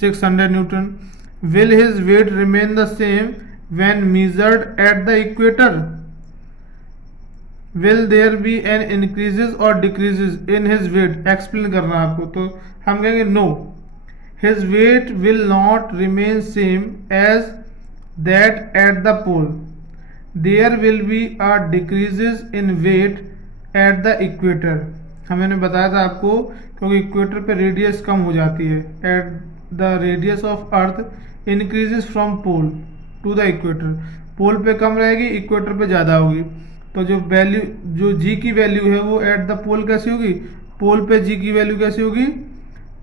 600 newton, will his weight remain the same when measured at the equator, will there be an increases और decreases in his weight. Explain करना है आपको, तो हम कहेंगे no, his weight will not remain same as that at the pole, there will be a decreases in weight at the equator. हमने बताया था आपको, क्योंकि इक्वेटर पे रेडियस कम हो जाती है। At the radius of earth increases from pole to the equator, pole पे कम रहेगी, इक्वेटर पे ज़्यादा होगी। तो जो वैल्यू, जो जी की वैल्यू है वो एट द पोल कैसी होगी, पोल पे जी की वैल्यू कैसी होगी,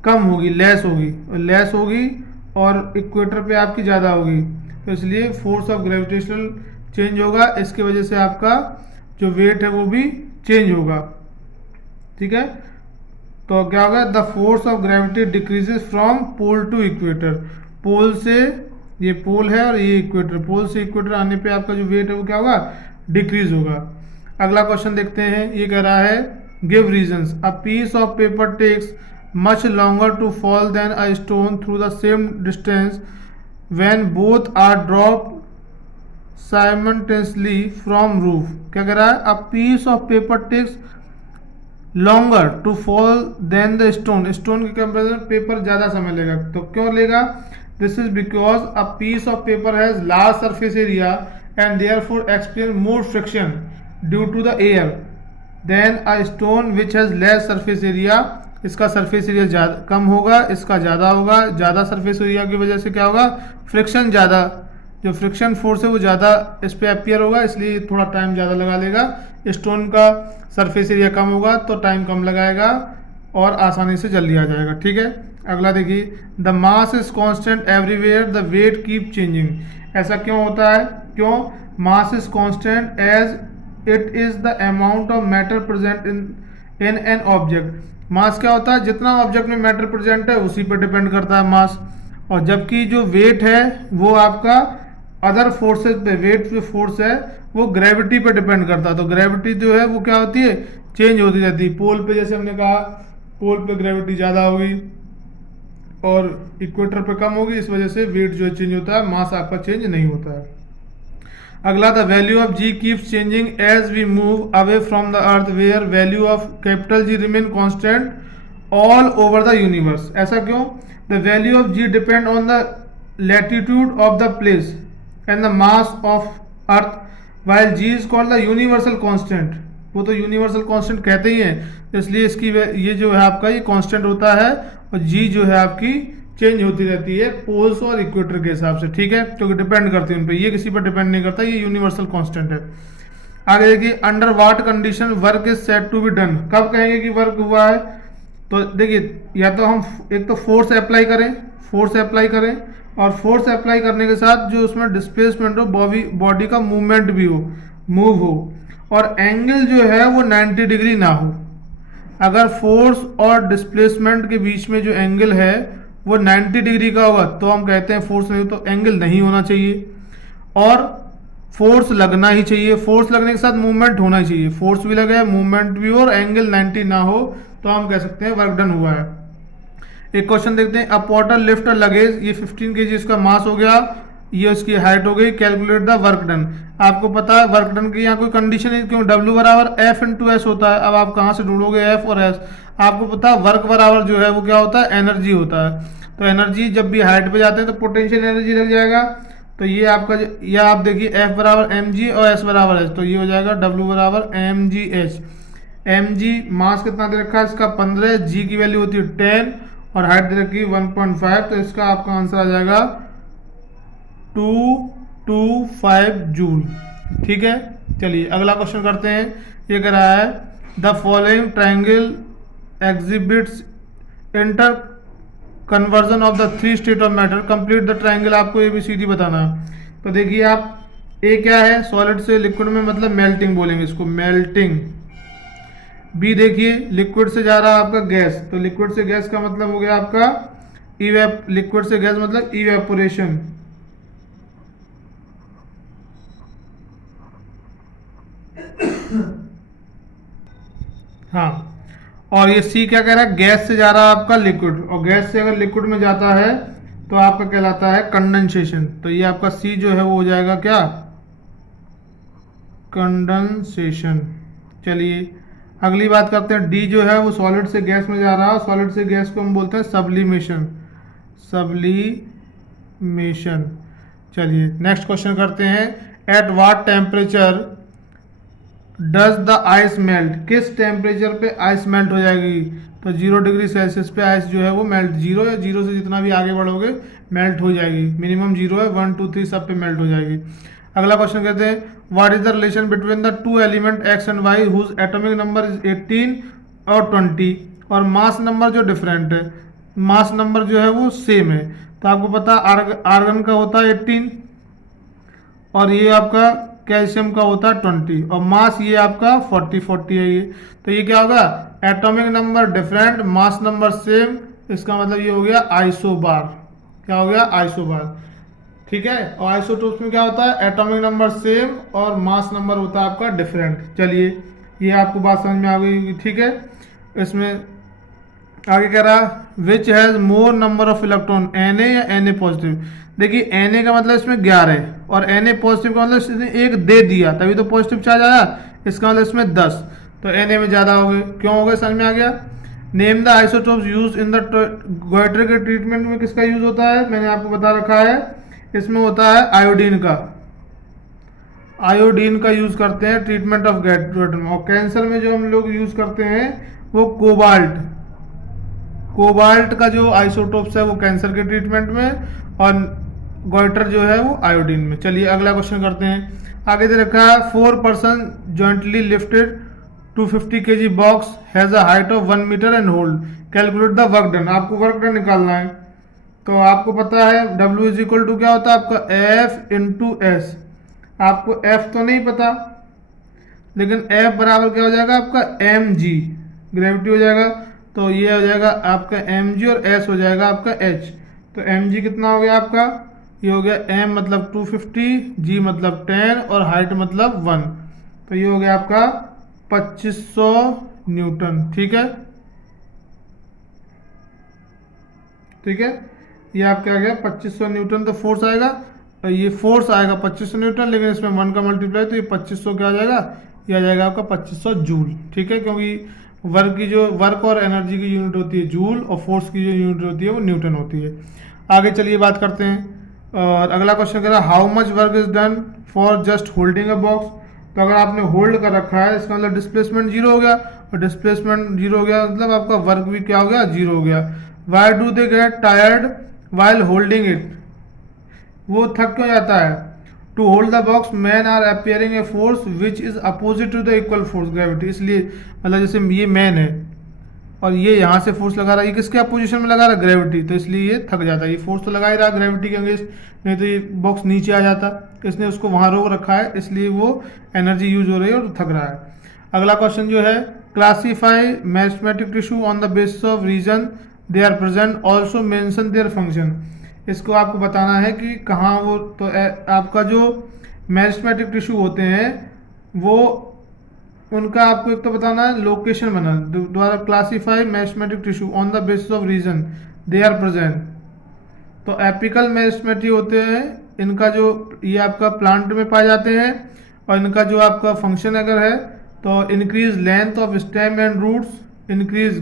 कम होगी, लेस होगी, लेस होगी, और इक्वेटर पे आपकी ज़्यादा होगी। तो इसलिए फोर्स ऑफ ग्रेविटेशनल चेंज होगा, इसकी वजह से आपका जो वेट है वो भी चेंज होगा। ठीक है, तो क्या होगा, the force of gravity decreases from pole to equator. Pole से, ये पोल है और ये इक्वेटर, पोल से इक्वेटर आने पे आपका जो वेट है वो क्या होगा, डिक्रीज होगा। अगला क्वेश्चन देखते हैं। ये कह रहा है give reasons. A piece of paper takes much longer to fall than a stone through the same distance when both are dropped simultaneously from roof. क्या कह रहा है, a piece of paper takes longer to fall than the stone. Stone के comparison paper ज्यादा समय लेगा। तो क्यों लेगा, this is because a piece of paper has large surface area and therefore experience more friction due to the air than a stone which has less surface area. इसका surface area ज्यादा कम होगा, इसका ज्यादा होगा। ज्यादा सरफेस एरिया की वजह से क्या होगा, फ्रिक्शन ज्यादा, जो फ्रिक्शन फोर्स है वो ज़्यादा इस पर अपियर होगा, इसलिए थोड़ा टाइम ज़्यादा लगा लेगा। स्टोन का सरफेस एरिया कम होगा तो टाइम कम लगाएगा और आसानी से जल्दी आ जाएगा। ठीक है, अगला देखिए, the mass is constant everywhere the weight keep changing. ऐसा क्यों होता है, क्यों, mass is constant as it is the amount of matter present in an object. Mass क्या होता है, जितना ऑब्जेक्ट में मैटर प्रेजेंट है उसी पर डिपेंड करता है मास। और जबकि जो वेट है वो आपका अदर फोर्सेज पे, वेट जो फोर्स है वो ग्रेविटी पे डिपेंड करता है। तो ग्रेविटी जो है वो क्या होती है, चेंज होती रहती है। पोल पे जैसे हमने कहा, पोल पे ग्रेविटी ज़्यादा होगी और इक्वेटर पे कम होगी, इस वजह से वेट जो है चेंज होता है, मास आपका चेंज नहीं होता है। अगला, the value of g keeps changing as we move away from the earth where value of capital G remain constant all over the universe. ऐसा क्यों, the value of g depend on the latitude of the place and the mass of earth while G is called the universal constant. वो तो universal constant कहते ही हैं, इसलिए इसकी ये जो है आपका ये कांस्टेंट होता है और जी जो है आपकी चेंज होती रहती है पोल्स और इक्वेटर के हिसाब से। ठीक है, क्योंकि डिपेंड करती है उन पर, ये किसी पर डिपेंड नहीं करता, ये यूनिवर्सल कांस्टेंट है। आगे देखिए, under what condition work is said to be done. कब कहेंगे कि वर्क हुआ है, तो देखिए, या तो हम एक तो फोर्स अप्लाई करें, फोर्स अप्लाई करें, और फोर्स अप्लाई करने के साथ जो उसमें डिस्प्लेसमेंट हो, बॉडी का मूवमेंट भी हो, मूव हो, और एंगल जो है वो 90 डिग्री ना हो। अगर फोर्स और डिस्प्लेसमेंट के बीच में जो एंगल है वो 90 डिग्री का होगा तो हम कहते हैं फोर्स नहीं, तो एंगल नहीं होना चाहिए और फोर्स लगना ही चाहिए। फोर्स लगने के साथ मूवमेंट होना ही चाहिए, फोर्स भी लगे, मूवमेंट भी हो और एंगल 90 ना हो तो हम कह सकते हैं वर्क डन हुआ है। एक क्वेश्चन देखते हैं, अ पोर्टर लिफ्ट अ लगेज, ये 15 kg इसका मास हो गया, ये उसकी हाइट हो गई, कैलकुलेट द वर्क डन। आपको पता है वर्क डन की यहाँ कोई कंडीशन है, क्यों, W बराबर F इंटू एस होता है। अब आप कहाँ से ढूंढोगे F और S, आपको पता है वर्क बराबर जो है वो क्या होता है, एनर्जी होता है। तो एनर्जी जब भी हाइट पे जाते हैं तो पोटेंशियल एनर्जी लग जाएगा, तो ये आपका, या आप देखिए F बराबर mg और S बराबर h, तो ये हो जाएगा W बराबर mgh। mg मास कितना दे रखा है इसका 15, g की वैल्यू होती है 10 और हाइट दे रखी है 1.5, तो इसका आपका आंसर आ जाएगा 225 जूल। ठीक है, चलिए अगला क्वेश्चन करते हैं। ये कह रहा है, the following triangle exhibits inter conversion of the 3 state of matter, complete the triangle. आपको ABCD बताना है। तो देखिए आप, ए क्या है, सॉलिड से लिक्विड में, मतलब मेल्टिंग बोलेंगे इसको, मेल्टिंग। बी देखिए, लिक्विड से जा रहा है आपका गैस, तो लिक्विड से गैस का मतलब हो गया आपका लिक्विड से गैस मतलब इवेपोरेशन। हाँ, और ये सी क्या कह रहा है, गैस से जा रहा है आपका लिक्विड, और गैस से अगर लिक्विड में जाता है तो आपका कहलाता है कंडेंसेशन। तो ये आपका सी जो है वो हो जाएगा क्या, कंडेंसेशन। चलिए अगली बात करते हैं, डी जो है वो सॉलिड से गैस में जा रहा है, सॉलिड से गैस को हम बोलते हैं सब्लिमेशन, सब्लिमेशन। चलिए नेक्स्ट क्वेश्चन करते हैं, at what temperature does the ice melt, किस टेम्परेचर पे आइस मेल्ट हो जाएगी। तो 0 डिग्री सेल्सियस पे आइस जो है वो मेल्ट, 0 या 0 से जितना भी आगे बढ़ोगे मेल्ट हो जाएगी, मिनिमम 0 है, 1 2 3 सब पे मेल्ट हो जाएगी। अगला क्वेश्चन कहते हैं, what is the relation between the two element X and Y whose atomic number is 18 और 20 और मास नंबर जो डिफरेंट है, मास नंबर जो है वो सेम है। तो आपको पता आर्गन का होता है 18 और ये आपका कैल्शियम का होता है 20 और मास ये आपका 40 है ये। तो ये क्या होगा, atomic number different mass number same, इसका मतलब ये हो गया आइसोबार। क्या हो गया, आइसोबार। ठीक है, और आइसोटोप्स में क्या होता है, एटॉमिक नंबर सेम और मास नंबर होता है आपका डिफरेंट। चलिए ये आपको बात समझ में आ गई। ठीक है, इसमें आगे कह रहा which has more number of electron, Na या Na पॉजिटिव। देखिए Na का मतलब इसमें 11 और Na पॉजिटिव का मतलब इसने एक दे दिया तभी तो पॉजिटिव चार्ज आया, इसका मतलब इसमें 10, तो Na में ज़्यादा हो गए। क्यों हो गए समझ में आ गया। Name the isotopes use in the goitre के ट्रीटमेंट में किसका यूज होता है, मैंने आपको बता रखा है, इसमें होता है आयोडीन का, आयोडीन का यूज करते हैं ट्रीटमेंट ऑफ गोइटर में। और कैंसर में जो हम लोग यूज करते हैं वो कोबाल्ट, कोबाल्ट का जो आइसोटोप्स है वो कैंसर के ट्रीटमेंट में और गोइटर जो है वो आयोडीन में। चलिए अगला क्वेश्चन करते हैं, आगे दे रखा है 4 person jointly lifted 250 kg box has a height of 1 metre and hold, calculate the work done. आपको वर्क डन निकालना है, तो आपको पता है W इज इक्वल टू क्या होता है आपका F इंटू एस। आपको F तो नहीं पता, लेकिन F बराबर क्या हो जाएगा आपका mg, ग्रेविटी हो जाएगा। तो ये हो जाएगा आपका mg और s हो जाएगा आपका h। तो mg कितना हो गया आपका, ये हो गया m मतलब 250, g मतलब 10 और हाइट मतलब 1, तो ये हो गया आपका 2500 न्यूटन। ठीक है, ठीक है, ये आपका आ गया 2500 न्यूटन। तो फोर्स आएगा, ये फोर्स आएगा 2500 न्यूटन, लेकिन इसमें 1 का मल्टीप्लाई, तो ये 2500 क्या आ जाएगा, ये आ जाएगा आपका 2500 जूल। ठीक है, क्योंकि वर्क की जो वर्क और एनर्जी की यूनिट होती है जूल और फोर्स की जो यूनिट होती है वो न्यूटन होती है। आगे चलिए बात करते हैं, और अगला क्वेश्चन कह रहा है how much work is done for just holding a box. तो अगर आपने होल्ड कर रखा है इसका मतलब डिस्प्लेसमेंट 0 हो गया, और डिस्प्लेसमेंट 0 हो गया मतलब आपका वर्क भी क्या हो गया, 0 हो गया। Why do they get tired while holding it, वो थक क्यों जाता है। To hold the box man are appearing a force which is opposite to the equal force gravity. इसलिए मतलब जैसे ये मैन है और ये यहाँ से फोर्स लगा रहा है, ये किसके अपोजिशन में लगा रहा है, ग्रेविटी, तो इसलिए ये थक जाता है। ये फोर्स तो लगा ही रहा ग्रेविटी के अगेंस्ट, नहीं तो ये बॉक्स नीचे आ जाता, इसने उसको वहाँ रोक रखा है, इसलिए वो एनर्जी यूज हो रही है और थक रहा है। अगला क्वेश्चन जो है, classify mathematic tissue on the basis of reason they are present, also mention their function. इसको आपको बताना है कि कहाँ वो, तो आपका जो मैथमेटिक टिश्यू होते हैं वो उनका आपको एक तो बताना है लोकेशन बना द्वारा, classify mathematic tissue on the basis of reason they are present. तो एपिकल मैथमेटी होते हैं, इनका जो ये आपका प्लांट में पाए जाते हैं, और इनका जो आपका फंक्शन अगर है तो increase length of stem and roots, increase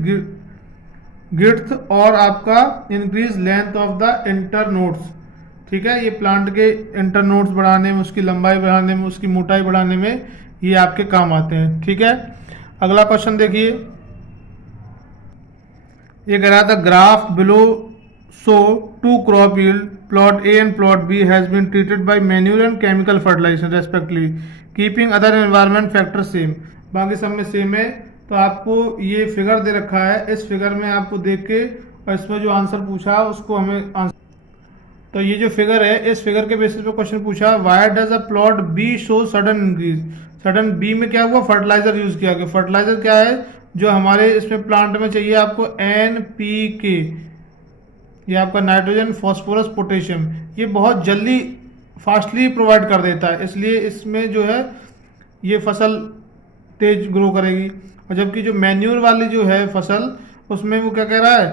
गिड्थ और आपका increase length of the internodes. ठीक है, ये प्लांट के इंटरनोड्स बढ़ाने में, उसकी लंबाई बढ़ाने में, उसकी मोटाई बढ़ाने में ये आपके काम आते हैं। ठीक है, अगला क्वेश्चन देखिए, ये कह रहा था graph below show two crop yield plot A and plot B has been treated by manure and chemical fertilization respectively keeping other environment factor same. बाकी सब में सेम है। तो आपको ये फिगर दे रखा है, इस फिगर में आपको देख के और इसमें जो आंसर पूछा उसको हमें आंसर, तो ये जो फिगर है इस फिगर के बेसिस पे क्वेश्चन पूछा, why does a plot B show sudden increase. Sudden B में क्या हुआ, फर्टिलाइजर यूज किया गया। फर्टिलाइजर क्या है जो हमारे इसमें प्लांट में चाहिए आपको NPK, ये आपका नाइट्रोजन, फॉस्फोरस, पोटेशियम, ये बहुत जल्दी फास्टली प्रोवाइड कर देता है, इसलिए इसमें जो है ये फसल तेज ग्रो करेगी। और जबकि जो मैन्यूर वाली जो है फसल, उसमें वो क्या कह रहा है,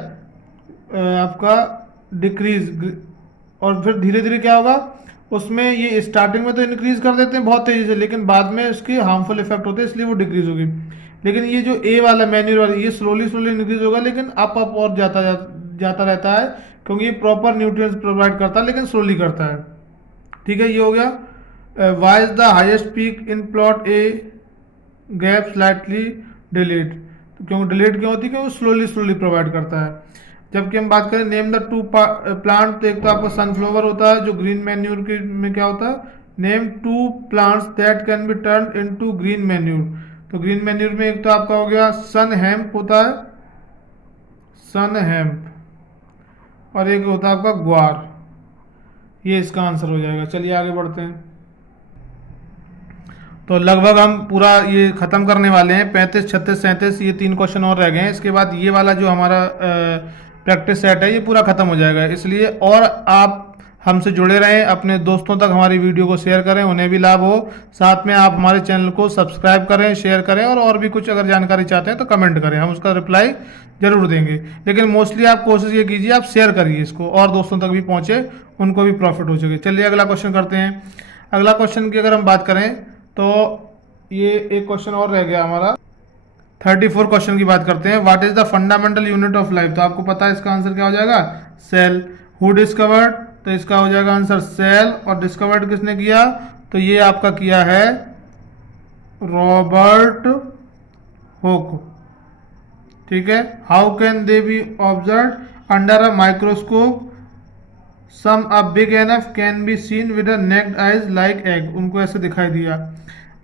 आपका डिक्रीज, और फिर धीरे धीरे क्या होगा, उसमें ये स्टार्टिंग में तो इंक्रीज कर देते हैं बहुत तेजी से, लेकिन बाद में उसके हार्मफुल इफेक्ट होते हैं, इसलिए वो डिक्रीज होगी। लेकिन ये जो ए वाला मैन्यूर वाला, ये स्लोली स्लोली इंक्रीज होगा, लेकिन अप और जाता रहता है, क्योंकि ये प्रॉपर न्यूट्रिएंट्स प्रोवाइड करता है, लेकिन स्लोली करता है। ठीक है, ये हो गया। Why is the highest peak in plot A gap slightly delayed, तो क्यों डिलेड क्यों होती है, क्योंकि वो स्लोली स्लोली प्रोवाइड करता है। जबकि हम बात करें नेम द टू प्लांट, तो एक तो आपका सनफ्लावर होता है जो ग्रीन मैन्यूर के में क्या होता है, name two plants that can be turn into green manure. तो ग्रीन मैन्यूर में एक तो आपका हो गया सन हेम्प होता है, सन हेम्प, और एक होता है आपका ग्वार। ये इसका आंसर हो जाएगा। चलिए आगे बढ़ते हैं। तो लगभग हम पूरा ये ख़त्म करने वाले हैं। 35, 36, 37 ये 3 क्वेश्चन और रह गए हैं। इसके बाद ये वाला जो हमारा प्रैक्टिस सेट है ये पूरा ख़त्म हो जाएगा। इसलिए और आप हमसे जुड़े रहें, अपने दोस्तों तक हमारी वीडियो को शेयर करें, उन्हें भी लाभ हो। साथ में आप हमारे चैनल को सब्सक्राइब करें, शेयर करें, और भी कुछ अगर जानकारी चाहते हैं तो कमेंट करें, हम उसका रिप्लाई जरूर देंगे। लेकिन मोस्टली आप कोशिश ये कीजिए, आप शेयर करिए इसको, और दोस्तों तक भी पहुँचे, उनको भी प्रॉफिट हो सके। चलिए अगला क्वेश्चन करते हैं। अगला क्वेश्चन की अगर हम बात करें तो ये एक क्वेश्चन और रह गया हमारा। 34 क्वेश्चन की बात करते हैं। What is the fundamental unit of life, तो आपको पता है इसका आंसर क्या हो जाएगा, सेल। हु डिस्कवर्ड, तो इसका हो जाएगा आंसर सेल। और डिस्कवर्ड किसने किया, तो ये आपका किया है रॉबर्ट हुक। ठीक है। How can they be observe under a microscope, some a big enough can be seen with a naked eyes like egg, उनको ऐसे दिखाई दिया।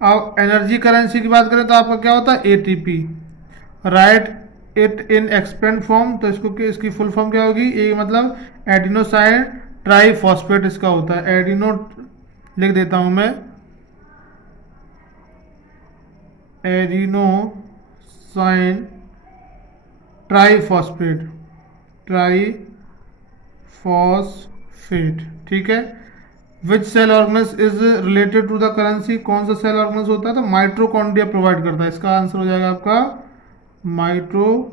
अब एनर्जी करेंसी की बात करें तो आपका क्या होता है, ATP. Right it in expand form, तो इसकी फुल फॉर्म क्या होगी, ए मतलब एडिनोसाइन ट्राइफॉस्फेट इसका होता है। एडिनो लिख देता हूं मैं, एडिनोसाइन ट्राइफॉस्फेट, ट्राइफॉस्फेट। ठीक है। Which cell organelles is related to the currency, कौन सा सेल ऑर्गेनस होता है, तो माइट्रोकॉन्ड्रिया प्रोवाइड करता है। इसका आंसर हो जाएगा आपका माइट्रोकॉन्ड्रिया।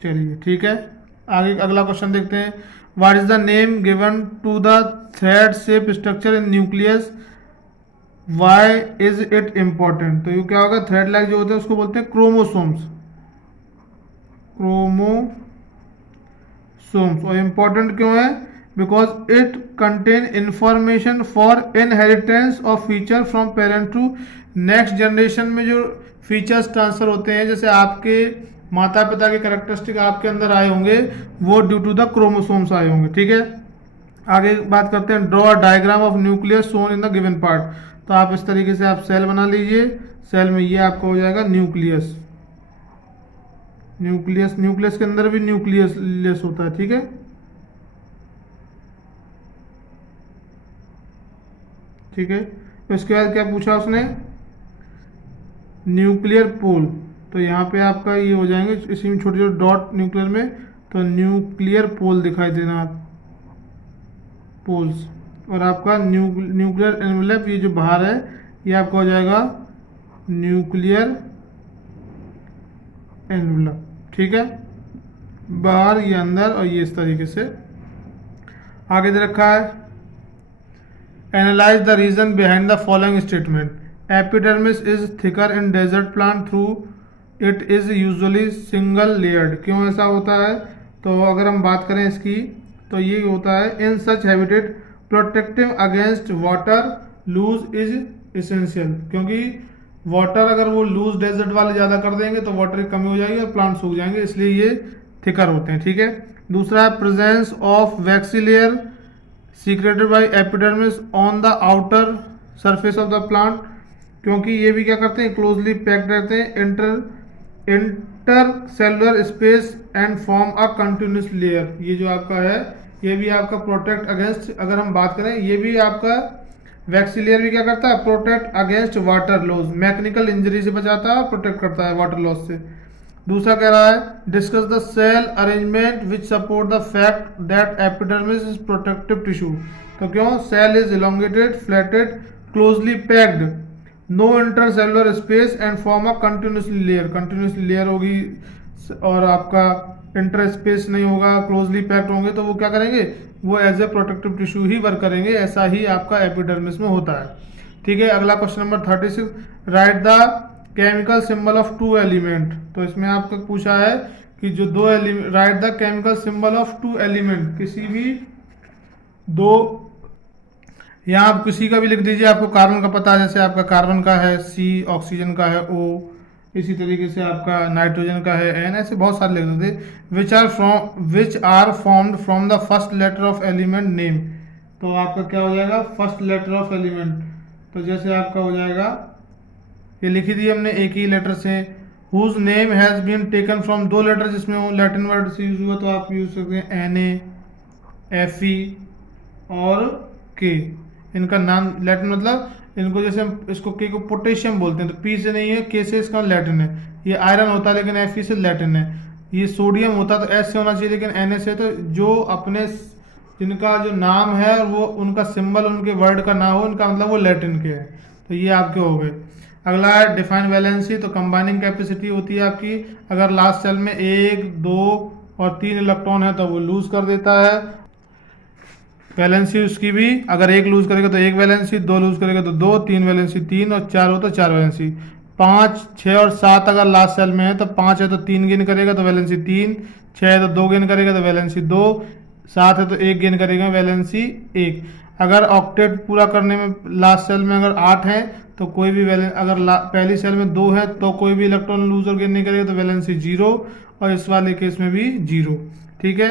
चलिए ठीक है, आगे अगला क्वेश्चन देखते हैं। What is the name given to the thread shape structure in nucleus, why is it important, तो ये क्या होगा, थ्रेड लाइक जो होते हैं उसको बोलते हैं क्रोमोसोम्स, क्रोमोसोम्स। और इम्पोर्टेंट क्यों है, because it contain information for inheritance of feature from parent to next generation में जो फीचर्स ट्रांसफर होते हैं, जैसे आपके माता पिता के कैरेक्टरिस्टिक आपके अंदर आए होंगे, वो ड्यू टू द क्रोमोसोम्स आए होंगे। ठीक है। आगे बात करते हैं। Draw a diagram of nucleus shown in the given part, तो आप इस तरीके से आप सेल बना लीजिए। सेल में ये आपका हो जाएगा न्यूक्लियस। न्यूक्लियस के अंदर भी न्यूक्लियस होता है। ठीक है। ठीक है। इसके बाद क्या पूछा उसने, न्यूक्लियर पोल, तो यहाँ पे आपका ये हो जाएंगे इसी में छोटे छोटे डॉट न्यूक्लियर में, तो न्यूक्लियर पोल दिखाई देना आप, पोल्स। और आपका न्यूक्लियर एनवेलप, ये जो बाहर है ये आपका हो जाएगा न्यूक्लियर एनवेलप। ठीक है। बाहर ये अंदर, और ये इस तरीके से आगे दे रखा है। Analyse the reason behind the following statement, epidermis is thicker in desert plant through it is usually single layered, क्यों ऐसा होता है, तो अगर हम बात करें इसकी तो ये होता है, in such habitat protective against water loss is essential, क्योंकि वाटर अगर वो लूज डेजर्ट वाले ज़्यादा कर देंगे तो वाटर की कमी हो जाएगी और प्लांट सूख जाएंगे, इसलिए ये थिकर होते हैं। ठीक है। दूसरा है presence of waxy layer secreted by epidermis on the outer surface of the plant, क्योंकि ये भी क्या करते हैं, क्लोजली पैक्ड रहते हैं inter cellular space and form a continuous layer. ये जो आपका है ये भी आपका प्रोटेक्ट अगेंस्ट, अगर हम बात करें ये भी आपका वैक्सीलियर भी क्या करता है, protect against water loss, mechanical injury से बचाता है, प्रोटेक्ट करता है वाटर लॉस से। दूसरा कह रहा है discuss the cell arrangement which support the fact that epidermis is protective tissue. तो क्यों? Cell is elongated, flatted, closely packed, no intercellular space and form a continuously layer. Continuously layer होगी और आपका इंटर स्पेस नहीं होगा, closely packed होंगे, तो वो क्या करेंगे? वो एज ए प्रोटेक्टिव टिश्यू ही वर्क करेंगे। ऐसा ही आपका एपिडर्मिस में होता है। ठीक है, अगला question number 36, write the chemical symbol of two element. तो इसमें आपको पूछा है कि जो दो element, write the chemical symbol of two element, किसी भी दो, यहाँ आप किसी का भी लिख दीजिए, आपको कार्बन का पता है, जैसे आपका कार्बन का है C, ऑक्सीजन का है O, इसी तरीके से आपका नाइट्रोजन का है N, ऐसे बहुत सारे लिख देते। Which are formed from the first letter of element name. तो आपका क्या हो जाएगा? First letter of element. तो जैसे आपका हो जाएगा, ये लिखी दी हमने एक ही लेटर से, whose name has been taken from, दो लेटर जिसमें वो लैटिन वर्ड से यूज हुआ, तो आप यूज करते हैं Na, Fe और K। इनका नाम लैटिन, मतलब इनको जैसे हम इसको के को पोटेशियम बोलते हैं, तो पी से नहीं है, के से इसका लैटिन है। ये आयरन होता है लेकिन Fe से लैटिन है। ये सोडियम होता तो एस से होना चाहिए लेकिन Na से। तो जो अपने जिनका जो नाम है वो उनका सिंबल उनके वर्ड का ना हो, उनका मतलब वो लैटिन के है। तो ये आपके हो गए। अगला है डिफाइन वैलेंसी। तो कंबाइनिंग कैपेसिटी होती है आपकी, अगर लास्ट सेल में 1, 2 और 3 इलेक्ट्रॉन है तो वो लूज कर देता है। वैलेंसी उसकी भी, अगर 1 लूज करेगा तो 1 वैलेंसी, 2 लूज करेगा तो 2, 3 वैलेंसी 3 और 4 हो तो 4 वैलेंसी। 5, 6 और 7 अगर लास्ट सेल में है तो 5 है तो 3 गेन करेगा तो वैलेंसी 3, 6 है तो 2 गेन करेगा तो वैलेंसी 2, 7 है तो 1 गेन करेगा वैलेंसी 1। अगर ऑक्टेट पूरा करने में लास्ट सेल में अगर 8 है तो कोई भी वैलेंस, अगर पहली सेल में 2 है तो कोई भी इलेक्ट्रॉन लूज और गेन नहीं करेगा तो वैलेंसी 0, और इस वाले केस में भी 0। ठीक है,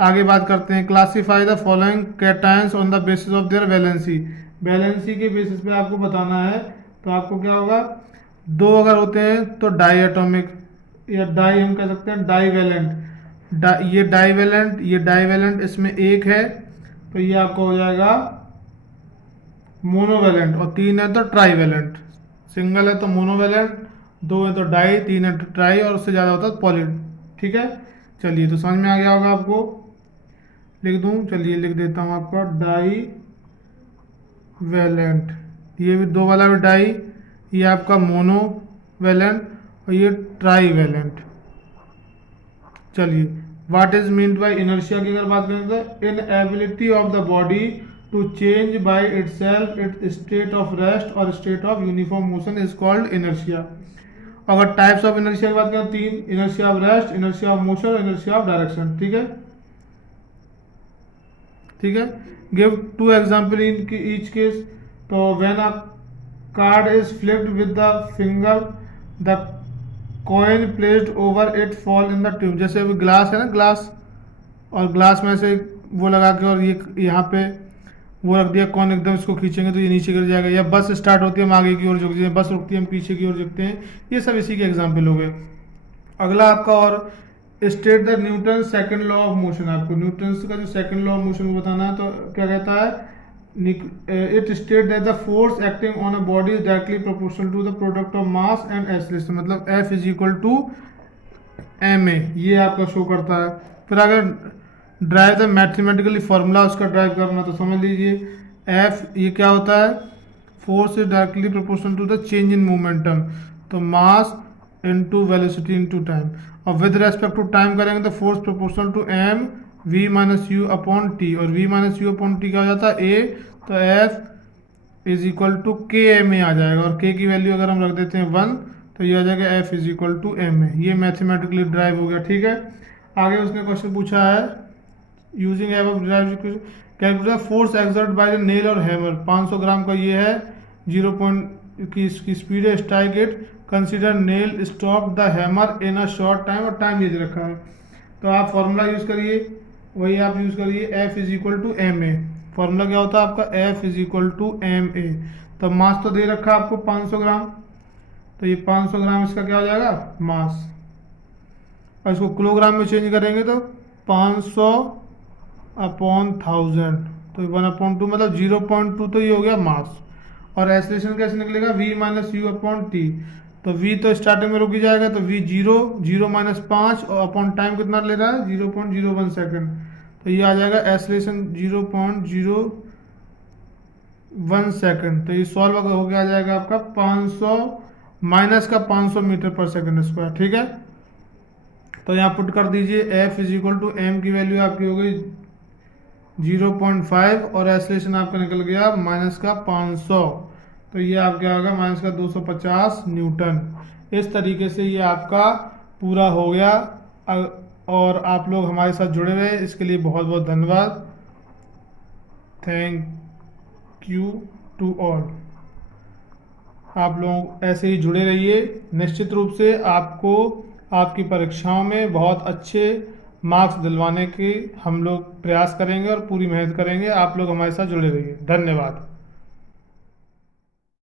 आगे बात करते हैं। Classify the following cations on the basis of their valency. Valency के बेसिस पे आपको बताना है। तो आपको क्या होगा? 2 अगर होते हैं तो डाई एटॉमिक, या डाई हम कह सकते हैं डाई वैलेंट। ये डाईवैलेंट, ये डाईवैलेंट, इसमें 1 है तो ये आपका हो जाएगा मोनोवैलेंट, और 3 है तो ट्राईवैलेंट। सिंगल है तो मोनोवैलेंट, 2 है तो डाई, 3 है तो ट्राई, और उससे ज़्यादा होता है पॉली। ठीक है, चलिए, तो समझ में आ गया होगा आपको। लिख दूं, चलिए लिख देता हूं आपका डाई वैलेंट। ये भी 2 वाला भी डाई, ये आपका मोनो वैलेंट, और ये ट्राई वैलेंट। चलिए, what is mean by inertia की अगर बात करें तो inability of the body to change by itself its state of rest और state of uniform motion is called inertia. अगर टाइप्स ऑफ इनर्शिया की बात करें 3, inertia of rest, inertia of motion और इनर्शिया ऑफ डायरेक्शन। ठीक है, ठीक है। Give 2 example in each case. तो when a card is flipped with the finger the coin placed over it fall in the tube. जैसे अभी glass है ना, ग्लास, और ग्लास में से वो लगा के और ये यहाँ पे वो रख दिया कॉइन, एकदम इसको खींचेंगे तो ये नीचे गिर जाएगा। या बस स्टार्ट होती है हम आगे की ओर झुकते हैं, बस रुकती है हम पीछे की ओर झुकते हैं। ये सब इसी के एग्जाम्पल हो गए। अगला आपका, और state the Newton second law of motion. आपको न्यूटन का जो सेकंड लॉ ऑफ मोशन को बताना है, तो क्या कहता है? It state that the force acting on a body is directly proportional to the product of mass and acceleration, मतलब F is equal to ma, ये आपका शो करता है। फिर अगर ड्राइव द मैथमेटिकली फॉर्मूला उसका ड्राइव करना, तो समझ लीजिए F ये क्या होता है? Force is directly proportional to the change in momentum, तो mass into velocity into time. और विद रेस्पेक्ट टू टाइम करेंगे तो force proportional to m v minus u upon t, और v minus u upon t क्या हो जाता है? a, तो F is equal to k m a आ जाएगा, और k की वैल्यू अगर हम रख देते हैं 1 तो ये आ जाएगा F is equal to m a. ये मैथमेटिकली ड्राइव हो गया। ठीक है, आगे उसने क्वेश्चन पूछा है using calculate force exert by the nail और हैमर। 500 ग्राम का ये है, 0 की इसकी स्पीड है, strike it, consider nail stop the hammer in a short time, और टाइम दे रखा है। तो आप फॉर्मूला यूज करिए, वही आप यूज करिए, F is equal to m a. Formula क्या होता है आपका? F is equal to m a. तो मास तो दे रखा है आपको 500 ग्राम, तो ये 500 ग्राम इसका क्या हो जाएगा? मास। और इसको किलोग्राम में चेंज करेंगे तो 500 अपॉन 1000, तो 1/2 मतलब 0.2, तो ये हो गया मास। और एक्सीलरेशन कैसे निकलेगा? v minus u upon T. तो v तो स्टार्टिंग में रुक ही जाएगा, तो v 0, 0 माइनस 5 और अपॉन टाइम कितना ले रहा है 0.01 सेकेंड, तो ये आ जाएगा एक्सेलरेशन 0.01 सेकेंड। तो ये सॉल्व अगर हो गया आ जाएगा आपका 500 माइनस का 500 मीटर पर सेकेंड स्क्वायर। ठीक है, तो यहाँ पुट कर दीजिए f is equal to m की वैल्यू आपकी हो गई 0.5 और एक्सेलरेशन आपका निकल गया माइनस का 500, तो ये आप क्या होगा माइनस का 250 न्यूटन। इस तरीके से ये आपका पूरा हो गया। और आप लोग हमारे साथ जुड़े रहे इसके लिए बहुत बहुत धन्यवाद। Thank you to all. आप लोग ऐसे ही जुड़े रहिए, निश्चित रूप से आपको आपकी परीक्षाओं में बहुत अच्छे मार्क्स दिलवाने की हम लोग प्रयास करेंगे और पूरी मेहनत करेंगे। आप लोग हमारे साथ जुड़े रहिए। धन्यवाद।